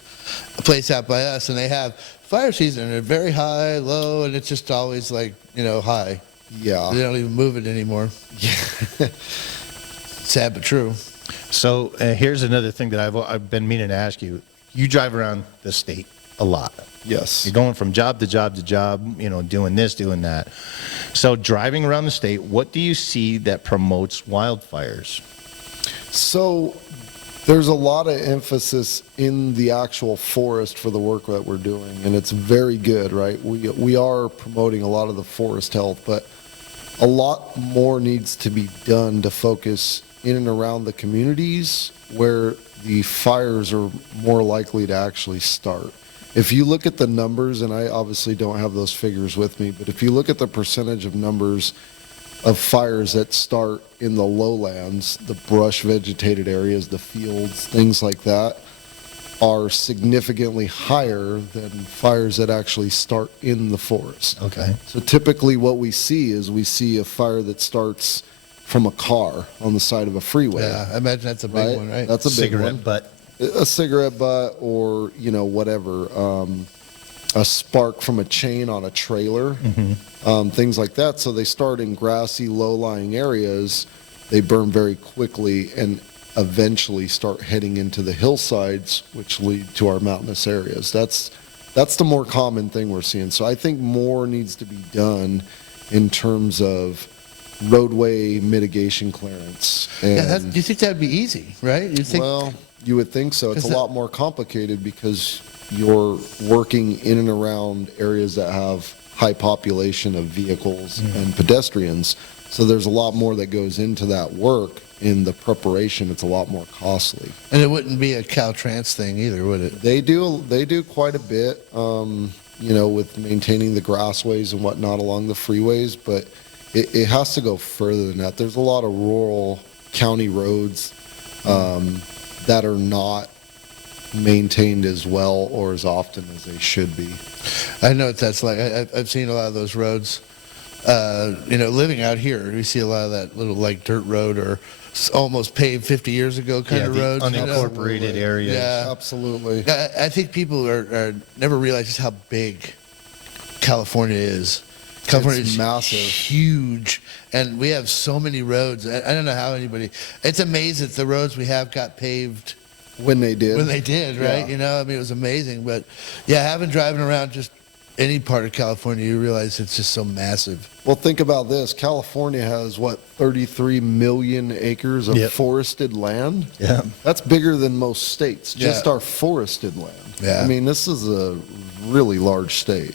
place out by us, and they have fire season. And they're very high, low, and it's just always like, high. Yeah. They don't even move it anymore. Sad but true. So here's another thing that I've been meaning to ask you. You drive around the state a lot. Yes. You're going from job to job to job, doing this, doing that. So driving around the state, what do you see that promotes wildfires? So there's a lot of emphasis in the actual forest for the work that we're doing, and it's very good, right? We are promoting a lot of the forest health, but a lot more needs to be done to focus in and around the communities where the fires are more likely to actually start. If you look at the numbers, and I obviously don't have those figures with me, but if you look at the percentage of numbers of fires that start in the lowlands, the brush vegetated areas, the fields, things like that, are significantly higher than fires that actually start in the forest. Okay. So typically what we see is we see a fire that starts from a car on the side of a freeway. Yeah, I imagine that's a big one, right? That's a big Cigarette one. butt. A cigarette butt, or whatever, a spark from a chain on a trailer, things like that. So they start in grassy, low-lying areas. They burn very quickly and eventually start heading into the hillsides, which lead to our mountainous areas. That's the more common thing we're seeing. So I think more needs to be done in terms of roadway mitigation clearance. And, Do you think that'd be easy, right? You think? well, you would think so. It's a 'Cause lot more complicated because you're working in and around areas that have high population of vehicles and pedestrians. So there's a lot more that goes into that work. In the preparation, it's a lot more costly. And it wouldn't be a Caltrans thing either, would it? They do quite a bit, with maintaining the grassways and whatnot along the freeways, but it has to go further than that. There's a lot of rural county roads that are not maintained as well or as often as they should be. I know what that's like. I've seen a lot of those roads. Living out here, we see a lot of that little like dirt road or almost paved 50 years ago kind of the roads. unincorporated areas. Yeah. Absolutely. I think people are never realize just how big California is. California It's is massive. huge, and we have so many roads. I don't know how anybody. It's amazing that the roads we have got paved When they did. when they did, right? Yeah. It was amazing. But yeah, having driving around just any part of California, you realize it's just so massive. Well, think about this. California has, 33 million acres of Yep. forested land? Yeah. That's bigger than most states, just Yeah. our forested land. Yeah. I mean, this is a really large state.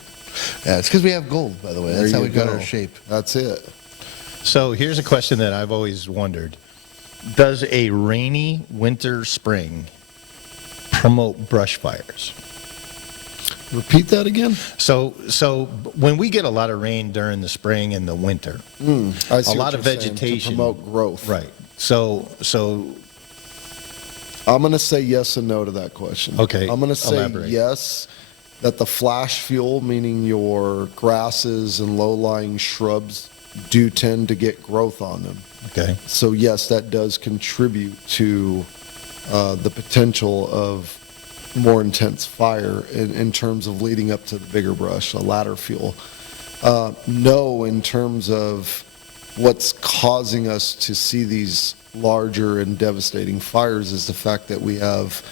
Yeah, it's because we have gold, by the way. There That's how you we got go. our shape. That's it. So here's a question that I've always wondered. Does a rainy winter spring promote brush fires? Repeat that again? So when we get a lot of rain during the spring and the winter, I see a lot what of you're saying, vegetation to promote growth. Right. So I'm going to say yes and no to that question. Okay, I'm going to say elaborate. yes, that the flash fuel, meaning your grasses and low-lying shrubs, do tend to get growth on them. okay. So yes, that does contribute to the potential of more intense fire in terms of leading up to the bigger brush, a ladder fuel. No, in terms of what's causing us to see these larger and devastating fires is the fact that we have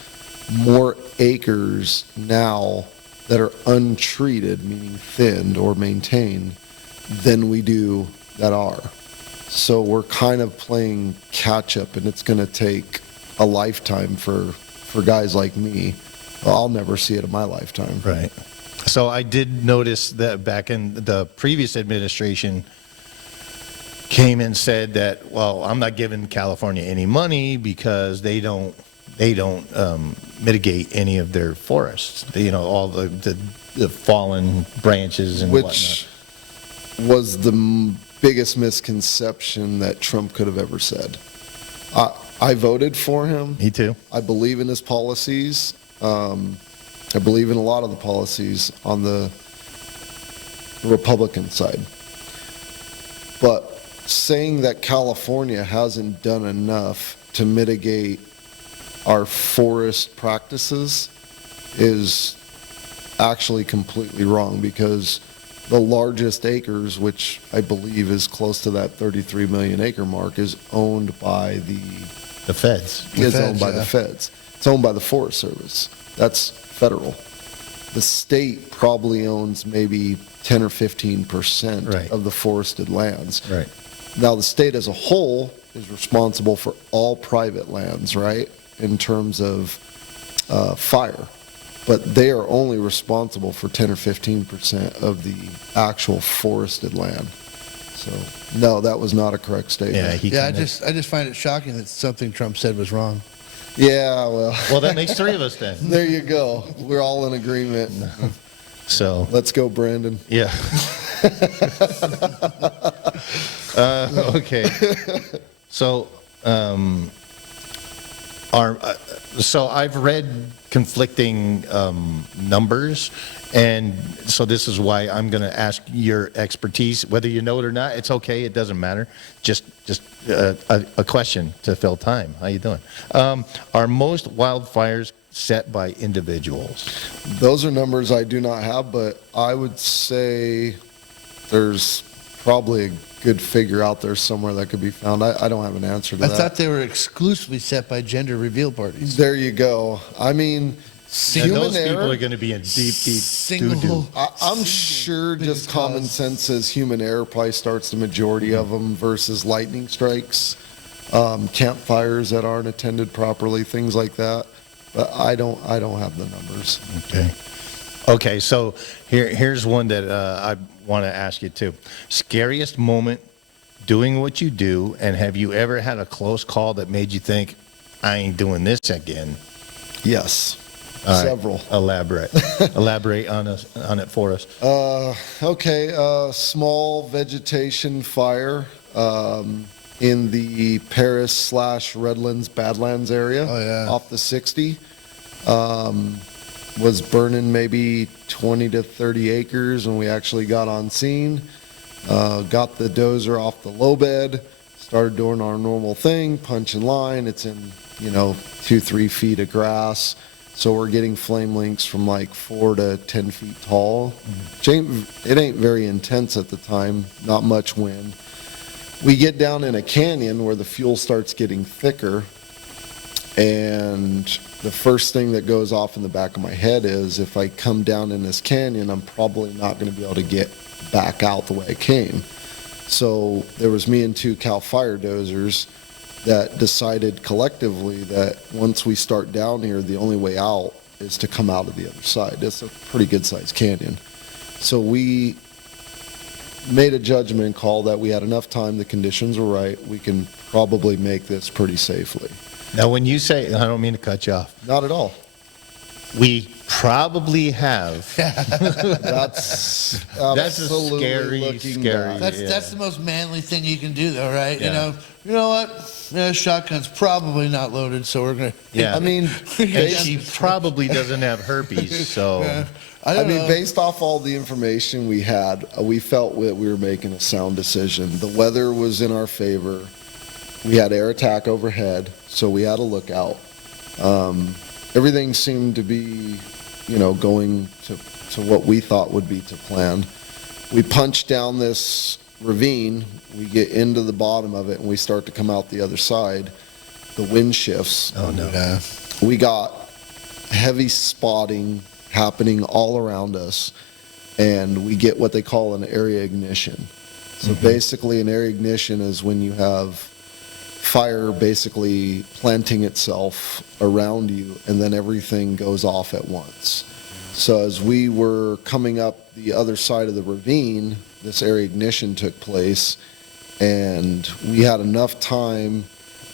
more acres now that are untreated, meaning thinned or maintained, than we do that are. So we're kind of playing catch up, and it's going to take a lifetime for guys like me. Well, I'll never see it in my lifetime. Right. So I did notice that back in the previous administration came and said that, well, I'm not giving California any money because they don't mitigate any of their forests. All the fallen branches and Which was the biggest misconception that Trump could have ever said. I voted for him. whatnot. Me too. I believe in his policies. I believe in a lot of the policies on the Republican side. But saying that California hasn't done enough to mitigate our forest practices is actually completely wrong, because the largest acres, which I believe is close to that 33 million acre mark, is owned by The feds. owned by the feds. It's owned by the Forest Service. That's federal. The state probably owns maybe 10 or 15% Right. of the forested lands. Right. Now, the state as a whole is responsible for all private lands, right, in terms of fire. But they are only responsible for 10 or 15% of the actual forested land. So, no, that was not a correct statement. Yeah, he Yeah, I kinda- just find it shocking that something Trump said was wrong. Yeah, well, Well, that makes three of us then. there you go. We're all in agreement. So, Let's go, Brandon. yeah. Okay. So, so I've read conflicting numbers, and so this is why I'm going to ask your expertise. Whether you know it or not, it's okay. It doesn't matter. Just a question to fill time. How you doing? Are most wildfires set by individuals? Those are numbers I do not have, but I would say there's probably a good figure out there somewhere that could be found. I don't have an answer to I that. thought they were exclusively set by gender reveal parties. There you go. I mean, And human those people error. are going to be in deep Single. doo-doo. I'm sure biggest just common cause. sense says human error probably starts the majority of them versus lightning strikes, campfires that aren't attended properly, things like that. But I don't have the numbers. Okay. Okay, so here's one that I want to ask you too. Scariest moment doing what you do, and have you ever had a close call that made you think, I ain't doing this again? Yes, All right, several. Elaborate. Elaborate on it for us. Okay, small vegetation fire in the Paris/Redlands Badlands area Oh, yeah. off the 60. Was burning maybe 20 to 30 acres when we actually got on scene. Got the dozer off the low bed, started doing our normal thing, punch and line. It's in, 2-3 feet of grass. So we're getting flame links from like 4 to 10 feet tall. It ain't very intense at the time, not much wind. We get down in a canyon where the fuel starts getting thicker, and the first thing that goes off in the back of my head is if I come down in this canyon, I'm probably not going to be able to get back out the way I came. So there was me and 2 Cal Fire dozers that decided collectively that once we start down here, the only way out is to come out of the other side. It's a pretty good sized canyon. So we made a judgment call that we had enough time, the conditions were right, we can probably make this pretty safely. Now, when you say, I don't mean to cut you off, Not at all. we probably have. That's That's a absolutely scary, looking scary. back. That's the most manly thing you can do, though, right? Yeah. You know what? Shotgun's probably not loaded, so we're gonna. Yeah. I mean, And she probably doesn't have herpes, so. I don't know. based off all the information we had, we felt that we were making a sound decision. The weather was in our favor. We had air attack overhead, so we had a lookout. Everything seemed to be, going to what we thought would be to plan. We punched down this ravine. We get into the bottom of it, and we start to come out the other side. The wind shifts. Oh, no. Yeah. We got heavy spotting happening all around us, and we get what they call an area ignition. So basically, an area ignition is when you have fire basically planting itself around you, and then everything goes off at once. So as we were coming up the other side of the ravine, this area ignition took place, and we had enough time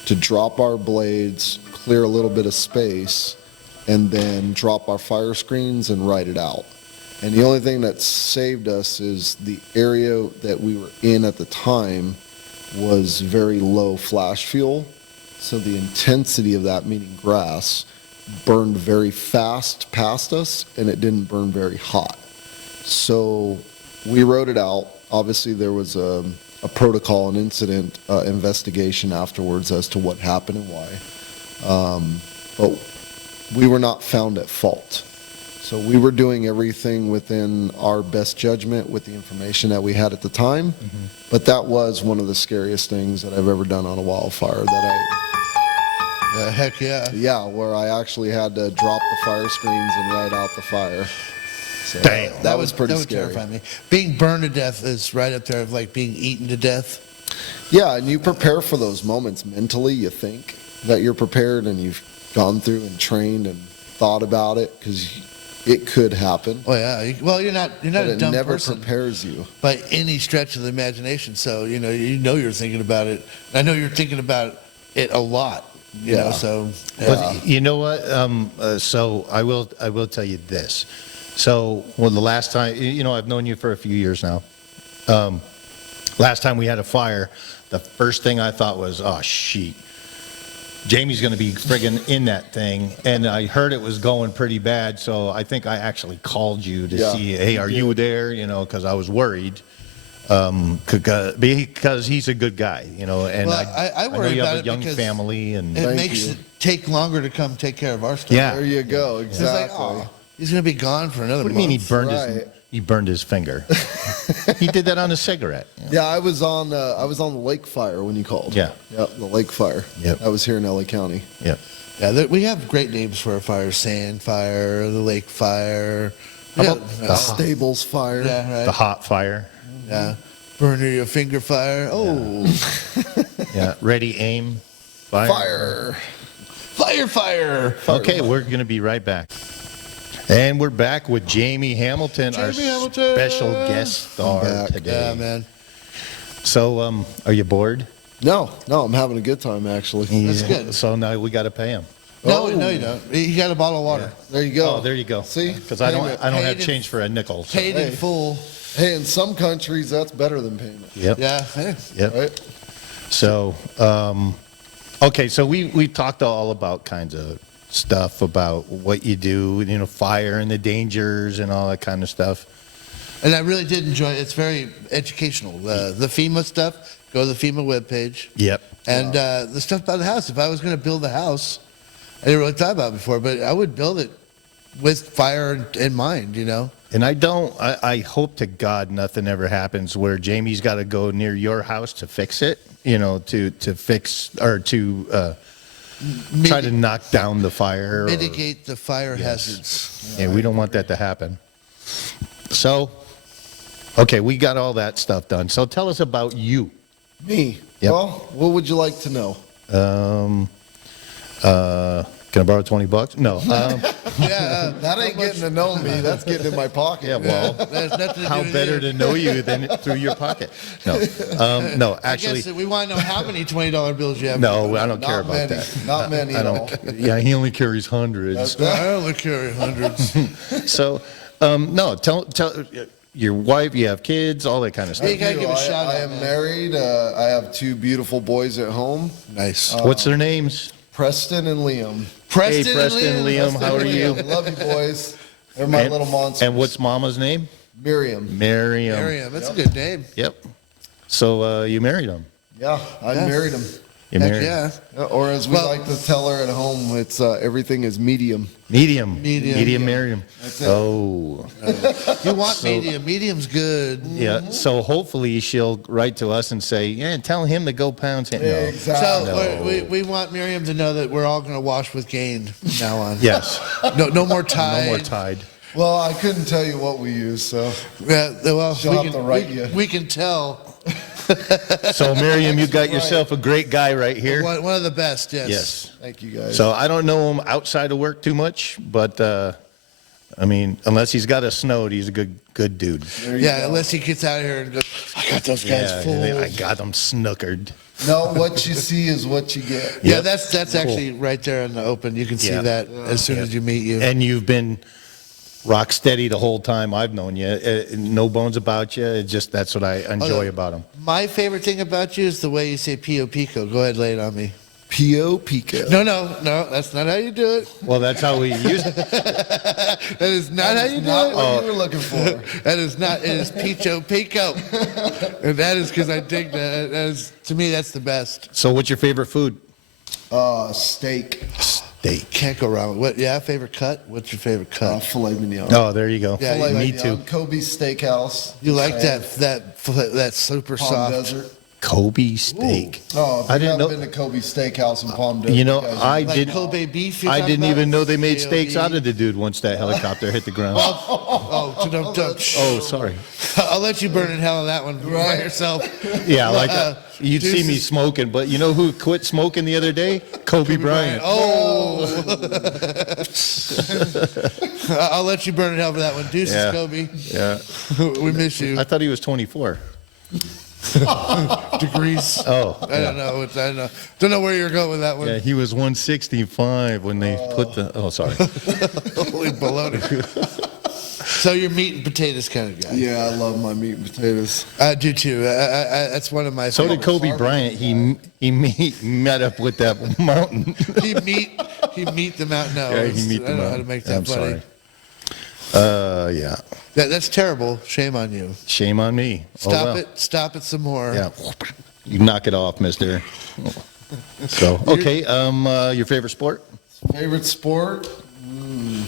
to drop our blades, clear a little bit of space, and then drop our fire screens and ride it out. And the only thing that saved us is the area that we were in at the time was very low flash fuel. So the intensity of that, meaning grass, burned very fast past us, and it didn't burn very hot. So we rode it out. Obviously, there was a protocol, an incident investigation afterwards as to what happened and why. But we were not found at fault. So we were doing everything within our best judgment with the information that we had at the time. But that was one of the scariest things that I've ever done on a wildfire Heck yeah. where I actually had to drop the fire screens and ride out the fire. So Damn. that was pretty that would scary. terrify me. Being burned to death is right up there of like being eaten to death. Yeah, and you prepare for those moments mentally. You think that you're prepared, and you've gone through and trained and thought about it, because it could happen. Oh yeah. Well, you're not But a it dumb never person prepares you. by any stretch of the imagination. So you're thinking about it. I know you're thinking about it a lot. You know, Yeah. so But you know what? So I will tell you this. So when the last time, I've known you for a few years now. Last time we had a fire, the first thing I thought was, oh, shit. Jamie's going to be friggin' in that thing. And I heard it was going pretty bad, so I think I actually called you to Yeah, see, hey, are you there? Because I was worried. Because he's a good guy, and Well, I know worry you about have a it young because family. And it Thank makes you. it take longer to come take care of our stuff. Yeah. There you go. It's like, Exactly. oh, he's gonna be gone for another What do you mean month. he burned his finger? He did that on a cigarette. Yeah, I was on the lake fire when you called. Yeah. Yep, the lake fire. Yep. I was here in LA County. Yeah. Yeah, we have great names for our fires: sand fire, the lake fire. How about The Stables fire. Yeah, right. The hot fire? Yeah, burner your finger fire. Oh, Yeah. Ready, aim, fire. fire. Okay, we're going to be right back. And we're back with Jamie Hamilton, our Jamie Hamilton. special guest star back. today. Yeah, man. So, are you bored? No, I'm having a good time actually. That's good. So now we got to pay him. No, you don't. He got a bottle of water. There you go. Oh, there you go. See? Because I don't have Paid change for a nickel. So. Paid in full. Hey, in some countries that's better than payment. Yep. Yeah. Hey. Yep. Right? So, okay, so we talked all about kinds of stuff about what you do, fire and the dangers and all that kind of stuff. And I really did enjoy it. It's very educational. The FEMA stuff, go to the FEMA webpage. Yep. And the stuff about the house. If I was going to build a house, I didn't really thought about it before, but I would build it with fire in mind, And I hope to God nothing ever happens where Jamie's got to go near your house to fix it, to fix or to try to knock down the fire. Mitigate the fire hazards. Yeah, we don't want that to happen. So, okay, we got all that stuff done. So tell us about you. Me. Yep. Well, what would you like to know? Can I borrow $20? No. Yeah. That ain't getting to know me. That's getting in my pocket. Yeah, well, There's nothing to do how with better you. to know you than through your pocket? No, I actually, guess we want to know how many $20 bills you have. no, I don't care Not about many. that. Not many I at don't. all. Yeah, he only carries hundreds. I only carry hundreds. So, no, tell your wife, you have kids, all that kind of You stuff. gotta give a shout I out, am man. married. I have two beautiful boys at home, Nice. What's their names? Preston and Liam. Preston, Hey, Preston, and Liam, Preston how are and you? Liam. Love you, boys. They're my little monsters. And what's Mama's name? Miriam? Miriam. Miriam, that's a good name. Yep. So you married him. Yeah, I Yeah. married him. You Heck married. yeah. Or as we Well- like to tell her at home, it's everything is medium. Medium. Medium. married him. That's it. Oh. You want medium. Medium's good. Yeah. So hopefully she'll write to us and say, yeah, tell him to go pound sand. No. Exactly. So we want Miriam to know that we're all going to wash with Gain from now on. Yes. No more Tide. No more Tide. Well, I couldn't tell you what we use, so Yeah, well, She'll have to write you. we can tell. So Miriam, you got yourself a great guy right here. One of the best, yes. Yes. thank you guys. So I don't know him outside of work too much, but I mean, unless he's got a snowed, he's a good dude. There you Yeah, go. unless he gets out here and goes, I got those guys Yeah, full. I got him snookered. No, what you see is what you get. Yeah, Yep. that's actually right there in the open. You can see Yeah. that as soon as you meet you. And you've been rock steady the whole time I've known you. No bones about you. It's just that's what I enjoy about him. My favorite thing about you is the way you say Pio Pico. Go ahead, lay it on me. Pio Pico. No, that's not how you do it. Well, that's how we use it. That is not how you do Not it. what you were looking for. That is not. It is Picho Pico, and that is because I dig that. That is, to me, that's the best. So, what's your favorite food? Steak. Steak. Can't go wrong with what? Yeah, favorite cut. What's your favorite cut? Filet mignon. Oh, there you go. Yeah, Filet me mignon, too. Kobe's Steakhouse. You like I have that super Palm soft. Desert. Kobe steak. Oh, if I you didn't haven't know. been to Kobe Steakhouse in Palm You know, guys- I Like didn't. Kobe beef. you're I talking didn't about? even know they made KOB. steaks out of the dude once that helicopter hit the ground. Oh, Oh, sorry. I'll let you burn in hell on that one by yourself. Yeah, like you'd see me Deuces. smoking, but you know who quit smoking the other day? Kobe Bryant. Oh. I'll let you burn in hell for that one. Deuces, Yeah. Kobe. Yeah, We miss you. I thought he was 24. Degrees. Oh, I don't know. I don't know. Don't know where you're going with that one. yeah, he was 165 when they put the. Oh, sorry. Holy baloney. So you're meat and potatoes kind of guy. Yeah, I love my meat and potatoes. I do too. That's one of my. So did favorite. Kobe Bryant. He met up with that mountain. He meet the mountain. No, Yeah, he meet I the don't know how mountain. to make that I'm funny. sorry. Yeah. That's terrible. Shame on you. Shame on me. Stop it. Stop it some more. Yeah. You knock it off, mister. So, okay. Your favorite sport? Favorite sport?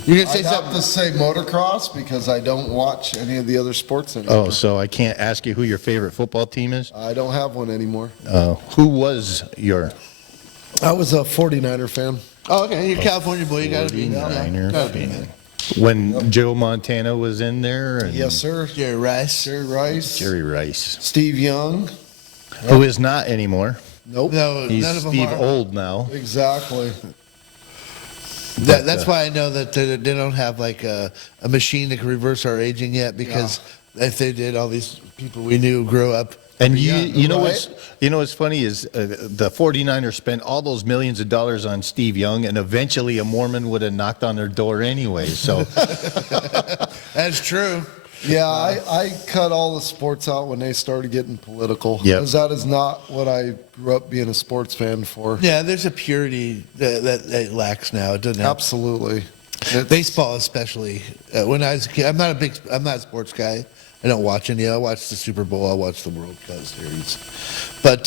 You're gonna say I'd have something. to say motocross because I don't watch any of the other sports anymore. Oh, so I can't ask you who your favorite football team is? I don't have one anymore. Who was your I was a 49er fan. Oh, okay. You're a California boy. You gotta be. 49er Gotta be. fan? When Joe Montana was in there? And Yes, sir. Jerry Rice. Jerry Rice. Jerry Rice. Steve Young. Who is not anymore. Nope. No, He's none of them Steve are. Old now. Exactly. That's why I know that they don't have like a machine that can reverse our aging yet. Because if they did, all these people we knew grow up. And Yeah, you know right? what's funny is the 49ers spent all those millions of dollars on Steve Young, and eventually a Mormon would have knocked on their door anyway. So That's true. Yeah, I cut all the sports out when they started getting political. Yep. Because that is not what I grew up being a sports fan for. Yeah, there's a purity that lacks now. It doesn't have. Absolutely. Baseball, especially. When I was a kid, I'm not a sports guy. I don't watch any. I watch the Super Bowl. I watch the World Cup series. But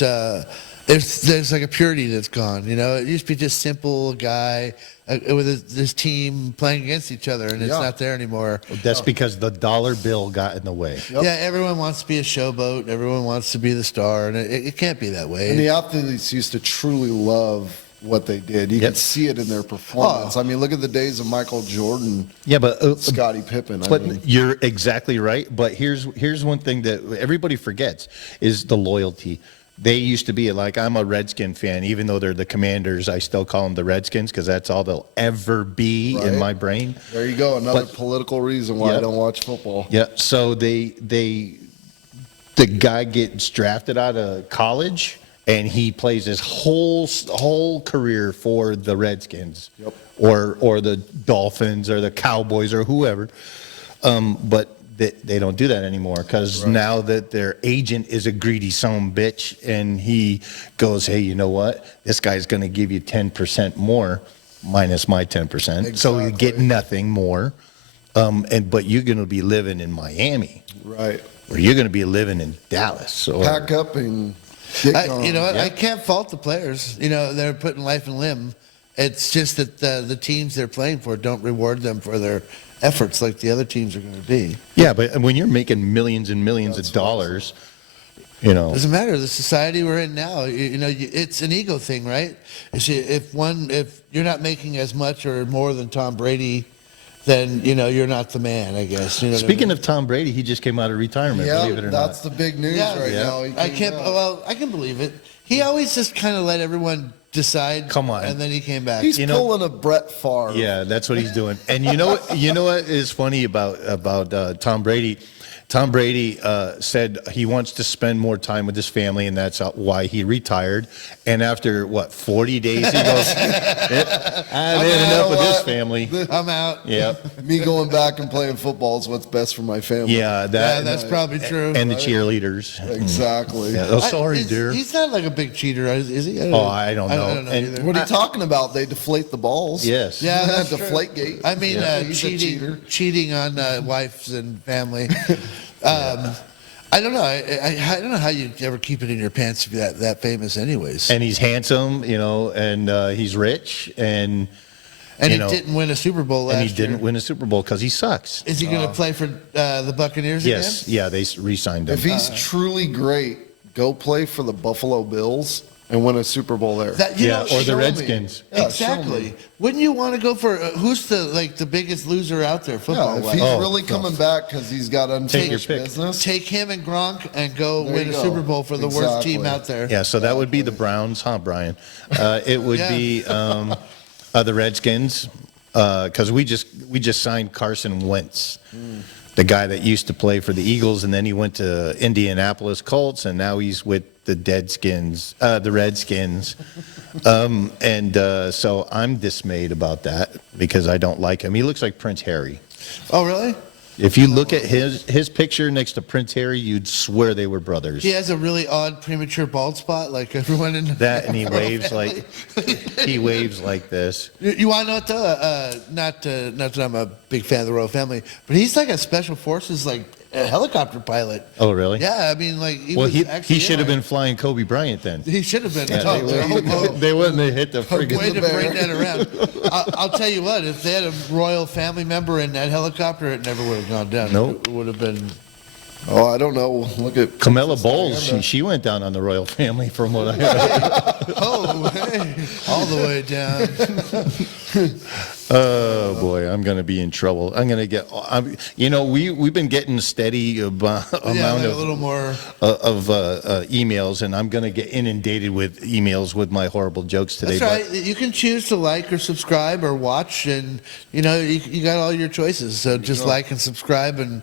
there's like a purity that's gone. You know, it used to be just simple guy with this team playing against each other, and it's Yeah. not there anymore. that's because the dollar bill got in the way. Yep. Yeah, everyone wants to be a showboat. Everyone wants to be the star, and it can't be that way. And the athletes used to truly love what they did. You Yep. could see it in their performance. Oh. I mean, look at the days of Michael Jordan, Yeah, but Scottie Pippen. I But mean, you're exactly right. But here's one thing that everybody forgets is the loyalty. They used to be like, I'm a Redskin fan, even though they're the Commanders. I still call them the Redskins because that's all they'll ever be in Right. my brain. there you go. Another But- political reason why I Yep. don't watch football. Yeah. So the guy gets drafted out of college and he plays his whole career for the Redskins, Yep. or the Dolphins or the Cowboys or whoever. But they don't do that anymore because now that their agent is a greedy son of a bitch and he goes, hey, you know what? This guy's going to give you 10% more minus my 10%. So you get Exactly. nothing more. But you're going to be living in Miami Right. or you're going to be living in Dallas. Or, Pack up and get going. You know what? Yeah. I can't fault the players. You know, they're putting life and limb. It's just that the teams they're playing for don't reward them for their efforts like the other teams are going to be. yeah, but when you're making millions and millions of dollars, you know. Doesn't matter. The society we're in now, it's an ego thing, right? If you're not making as much or more than Tom Brady, then you're not the man, I guess. You know what I Speaking mean? of Tom Brady, he just came out of retirement, believe it Yeah, or that's not. the big news Yeah. right Yeah. now. He I came can't. out. Well, I can believe it. He always just kind of let everyone decide. Come on. and then he came back. He's you know- pulling a Brett Favre. Yeah, that's what he's doing. And you know what is funny about Tom Brady? Tom Brady said he wants to spend more time with his family, and that's why he retired. And after 40 days, he goes, I've had enough with this family. I'm out. Yeah, Me going back and playing football is what's best for my family. yeah, Yeah, that's probably true. and the cheerleaders. Exactly. Yeah, oh, sorry, Is- dear. He's not like a big cheater, is he? Oh, I don't know. I don't know And- either. What are you talking about? They deflate the balls. Yes. Yeah, that's true. Deflate gate. I mean, He's a cheater. cheating on wives and family. I don't know. I don't know how you ever keep it in your pants if you're that famous, anyways. And he's handsome, and he's rich, and And you he know, didn't win a Super Bowl last and he year. didn't win a Super Bowl because he sucks. Is he going to play for the Buccaneers Yes, again? yeah, they re-signed him. If he's truly great, go play for the Buffalo Bills and win a Super Bowl there. That, you know, or the show me. Redskins. Yeah, show exactly. me. Wouldn't you want to go for who's the biggest loser out there Yeah, football if wise? he's Oh, really coming back because he's got unfinished pick. business. Take him and Gronk and go There win you a go. Super Bowl for the worst team Exactly. out there. Yeah, so that would be the Browns, huh, Brian? It would Yeah. be the Redskins, because we just signed Carson Wentz, the guy that used to play for the Eagles, and then he went to Indianapolis Colts, and now he's with the the Redskins. So I'm dismayed about that because I don't like him. He looks like Prince Harry. Oh, really? If you look at his picture next to Prince Harry, you'd swear they were brothers. He has a really odd premature bald spot, like everyone in That, and he waves like this. You want to know what though? Not that I'm a big fan of the royal family, but he's like a special forces like a helicopter pilot. Oh, really? Yeah, I mean like Well, was he actually should have in been flying Kobe Bryant then. it. He should have been. Yeah, Oh, they wouldn't have hit the way friggin' to bring that around. I'll tell you what, if they had a royal family member in that helicopter, it never would have gone down. Nope. It would have been. Oh, I don't know. Look at Camilla Bowles. She went down on the royal family from what I heard. Oh, hey, all the way down. Oh boy, I'm going to be in trouble. I'm going to get. We've been getting steady amount Yeah, like a of little more. emails, and I'm going to get inundated with emails with my horrible jokes today. That's right. You can choose to like or subscribe or watch, and you got all your choices. So just like and subscribe, and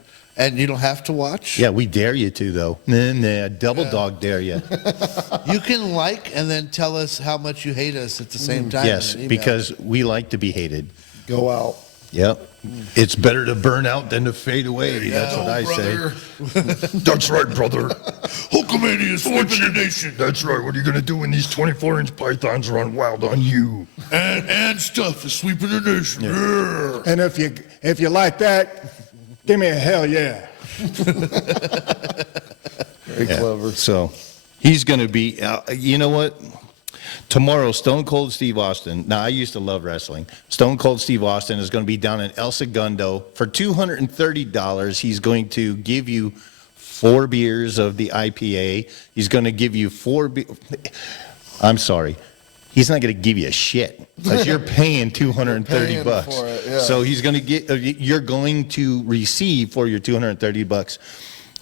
you don't have to watch. Yeah, we dare you to though. Nah, double dog dare you. You can like and then tell us how much you hate us at the same time. Yes, in an email. because we like to be hated. go out. Yep. It's better to burn out than to fade away. That's what I say. That's right, brother. Hulkamania is sweeping the nation. That's right. What are you going to do when these 24-inch pythons run wild on you? And stuff is sweeping the nation. Yeah. And if you like that, give me a hell yeah. Very clever. So he's going to be, you know what? Tomorrow, Stone Cold Steve Austin. Now, I used to love wrestling. Stone Cold Steve Austin is going to be down in El Segundo. For $230, he's going to give you 4 beers of the IPA. He's going to give you 4 I'm sorry. He's not going to give you a shit because you're paying $230 bucks. for it, yeah. So he's going to get. You're going to receive for your $230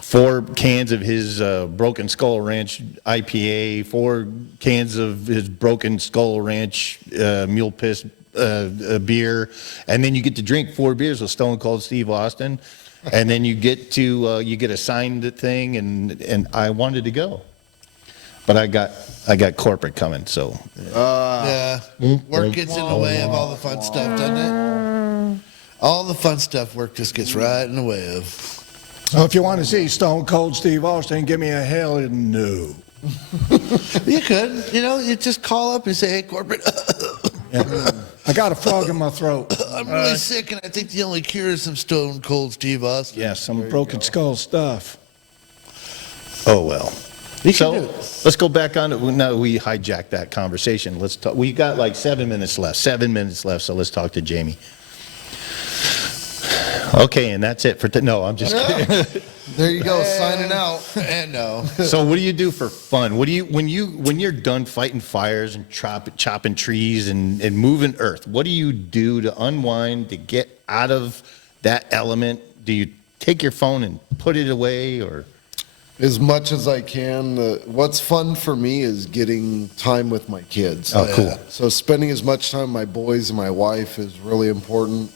4 cans of his Broken Skull Ranch IPA, 4 cans of his Broken Skull Ranch Mule Piss beer, and then you get to drink 4 beers with Stone Cold Steve Austin, and then you get to you get a signed thing, and I wanted to go, but I got corporate coming, so yeah, work gets in the way of all the fun stuff, doesn't it? All the fun stuff, work just gets right in the way of. So if you want to see Stone Cold Steve Austin, give me a hell no. You could, you just call up and say, "Hey, corporate, I got a frog in my throat. I'm really sick, and I think the only cure is some Stone Cold Steve Austin." yeah, some Broken skull stuff. Oh well. You So can do let's go back on. Now we hijacked that conversation. Let's talk. We got like 7 minutes left. 7 minutes left. So let's talk to Jamie. Okay, and that's it for no. I'm just kidding. There you go, signing out. And no. So what do you do for fun? What do you when you're done fighting fires and chopping trees and moving earth? What do you do to unwind, to get out of that element? Do you take your phone and put it away, or? As much as I can. What's fun for me is getting time with my kids. Oh, cool. So spending as much time with my boys and my wife is really important.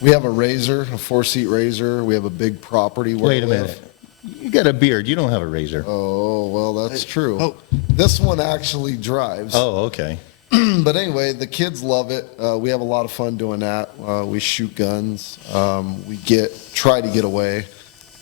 We have a razor, a 4-seat razor. We have a big property where Wait a we live. minute. You got a beard. You don't have a razor. Oh, well, that's true. Oh. This one actually drives. Oh, okay. But anyway, the kids love it. We have a lot of fun doing that. We shoot guns. We try to get away.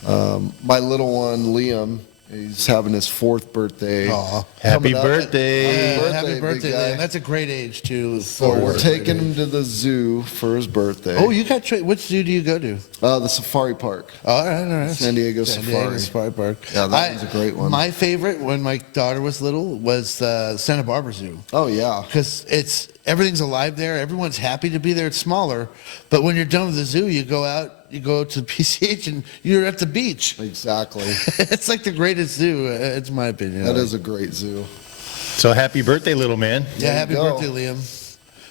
My little one, Liam, he's having his 4th birthday. Aw. Happy Coming up. birthday. Happy big birthday, guy. Liam. That's a great age, too. So we're taking him to the zoo for his birthday. Oh, you got which zoo do you go to? The safari park. All right. San Diego Safari Safari. Park. Yeah, that one's a great one. My favorite when my daughter was little was Santa Barbara Zoo. Oh, yeah. Because everything's alive there. Everyone's happy to be there. It's smaller, but when you're done with the zoo, you go out, you go to the PCH, and you're at the beach. Exactly. It's like the greatest zoo. It's my opinion. That is a great zoo. So happy birthday, little man. Yeah, happy birthday, Liam.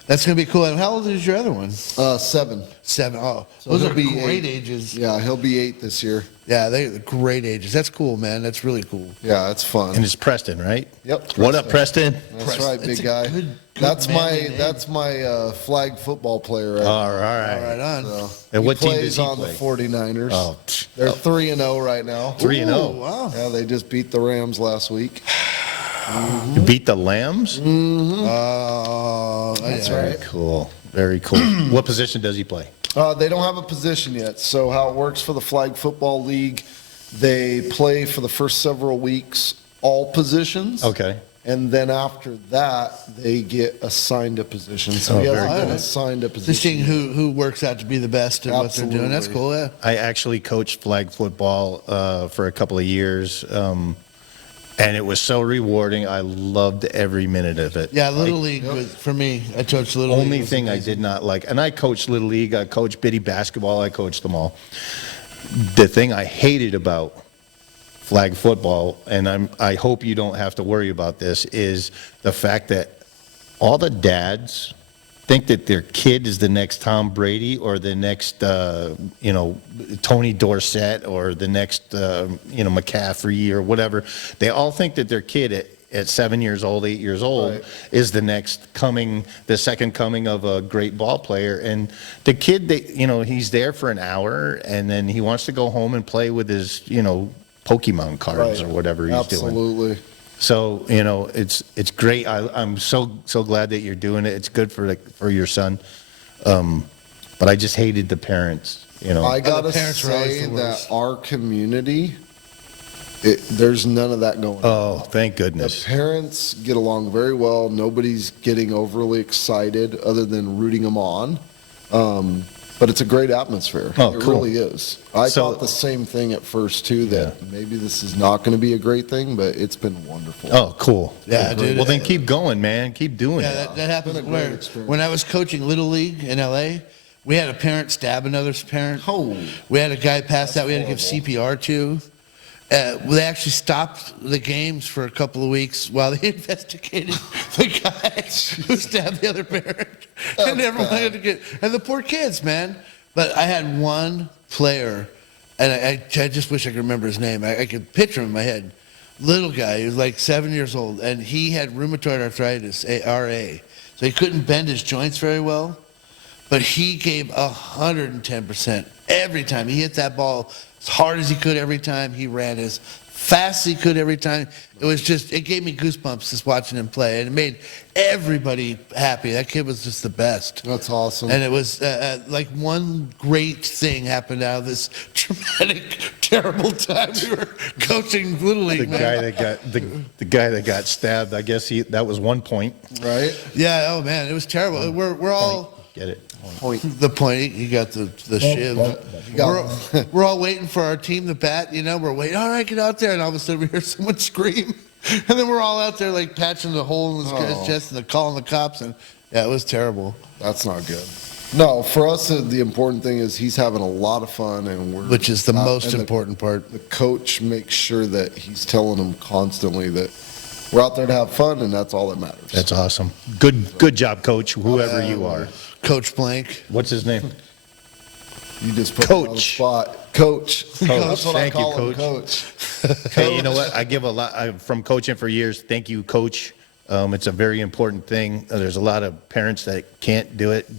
That's gonna be cool. And how old is your other one? 7. 7. Oh, So those he'll are be great 8. ages. Yeah, he'll be 8 this year. Yeah, they're great ages. That's cool, man. That's really cool. Yeah, that's fun. And it's Preston, right? Yep. What up, Preston? That's right, It's big a guy. good that's manly my flag football player. Right All All right. right, on. So And what he team plays does he on play? the 49ers. Oh, They're 3-0 right now. 3-0. Ooh, wow. Yeah, they just beat the Rams last week. You beat the Lambs? Oh, That's yeah. right. Very cool. Very cool. What position does he play? They don't have a position yet. So how it works for the Flag Football League, they play for the first several weeks all positions. Okay. And then after that, they get assigned a position. So he Oh, hasn't very been cool. assigned a It's interesting position. who works out to be the best at what they're doing. That's cool, yeah. I actually coached flag football for a couple of years, and it was so rewarding. I loved every minute of it. Yeah, Little League was, for me, I coached Little League. Only was thing I amazing. did not like, and I coached Little League, I coached bitty basketball, I coached them all. The thing I hated about flag football, and I hope you don't have to worry about this, is the fact that all the dads think that their kid is the next Tom Brady or the next, Tony Dorsett or the next, McCaffrey or whatever. They all think that their kid at 7 years old, 8 years old, Right. is the second coming of a great ball player. And the kid, he's there for an hour and then he wants to go home and play with his, Pokemon cards Right. or whatever he's doing. Absolutely. So it's great. I'm so glad that you're doing it. It's good for your son. But I just hated the parents. I gotta parents were always say the that worst. our community, there's none of that going on. Oh, thank The goodness. parents get along very well. Nobody's getting overly excited other than rooting them on. But it's a great atmosphere. Oh, it cool. really is. I So- thought the same thing at first too, that maybe this is not going to be a great thing, but it's been wonderful. Oh, cool. Yeah, Cool. dude. Well, then keep going, man. Keep doing Yeah, it. that happens It's been a great where, experience. when I was coaching Little League in LA, we had a parent stab another parent. Oh. We had a guy pass out we had to give CPR to. They actually stopped the games for a couple of weeks while they investigated the guy who stabbed the other parent. And everyone had to and the poor kids, man. But I had one player, and I just wish I could remember his name. I could picture him in my head. Little guy, he was like 7 years old, and he had rheumatoid arthritis, RA. So he couldn't bend his joints very well, but he gave 110% every time. He hit that ball as hard as he could every time. He ran as fast as he could every time. It gave me goosebumps just watching him play, and it made everybody happy. That kid was just the best. That's awesome. And it was like one great thing happened out of this traumatic, terrible time we were coaching Little League. The man. guy that got stabbed. I guess that was 1 point. Right? Yeah. Oh man, it was terrible. We're all Get it? the point. You got the shiv. We're all waiting for our team to bat. We're waiting. All right, get out there, and all of a sudden we hear someone scream, and then we're all out there like patching the hole in this guy's chest and they're calling the cops. And yeah, it was terrible. That's not good. No, for us, the important thing is he's having a lot of fun, and Which is the most and important part. The coach makes sure that he's telling them constantly that we're out there to have fun, and that's all that matters. That's awesome. Good job, coach, whoever you are. Coach Blank. What's his name? You just put him on the Coach. spot. Coach. That's what Thank I you, call him, Coach. Coach. Hey, you know what? I give a lot from coaching for years. Thank you, coach. It's a very important thing. There's a lot of parents that can't do it,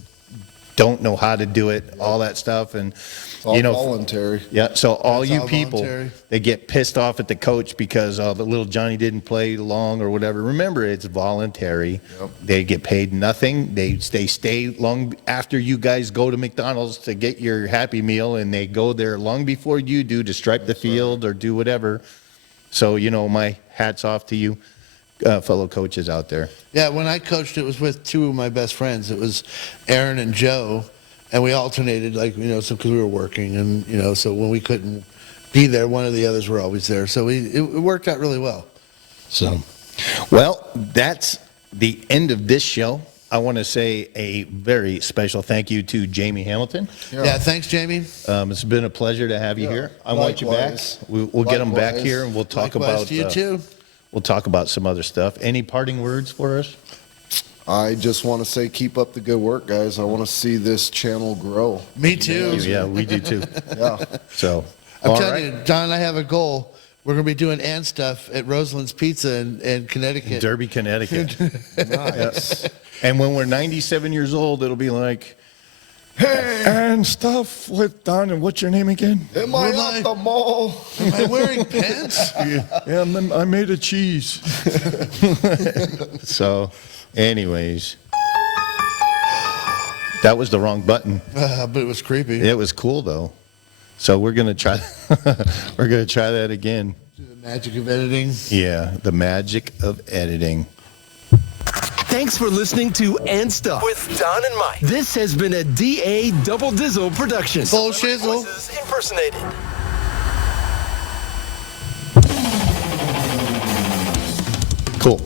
don't know how to do it, all that stuff. And, It's all voluntary. Yeah, so all That's you all people, voluntary. they get pissed off at the coach because the little Johnny didn't play long or whatever. Remember, it's voluntary. Yep. They get paid nothing. They stay long after you guys go to McDonald's to get your Happy Meal, and they go there long before you do to stripe the field or do whatever. So, my hat's off to you, fellow coaches out there. Yeah, when I coached, it was with two of my best friends. It was Aaron and Joe, and we alternated, because we were working, and so when we couldn't be there, one of the others were always there. So it worked out really well. So, well, that's the end of this show. I want to say a very special thank you to Jamie Hamilton. Yeah, thanks, Jamie. It's been a pleasure to have you here. I want you back. Likewise. We'll get him back Likewise. here, and we'll talk Likewise about to you too. We'll talk about some other stuff. Any parting words for us? I just want to say keep up the good work, guys. I want to see this channel grow. Me too. Yeah, we do too. Yeah. So, I'm all telling right. you, Don and I have a goal. We're going to be doing and stuff at Roseland's Pizza in Connecticut. Derby, Connecticut. Nice. And when we're 97 years old, it'll be like, And stuff with Don, and what's your name again? Am I at the mall? Am I wearing pants? Yeah, I made a cheese. so, anyways. That was the wrong button. But it was creepy. It was cool though. So we're gonna try. We're gonna try that again. The magic of editing. Yeah, the magic of editing. Thanks for listening to And Stuff with Don and Mike. This has been a DA Double Dizzle production. Full shizzle. Voices impersonated. Cool.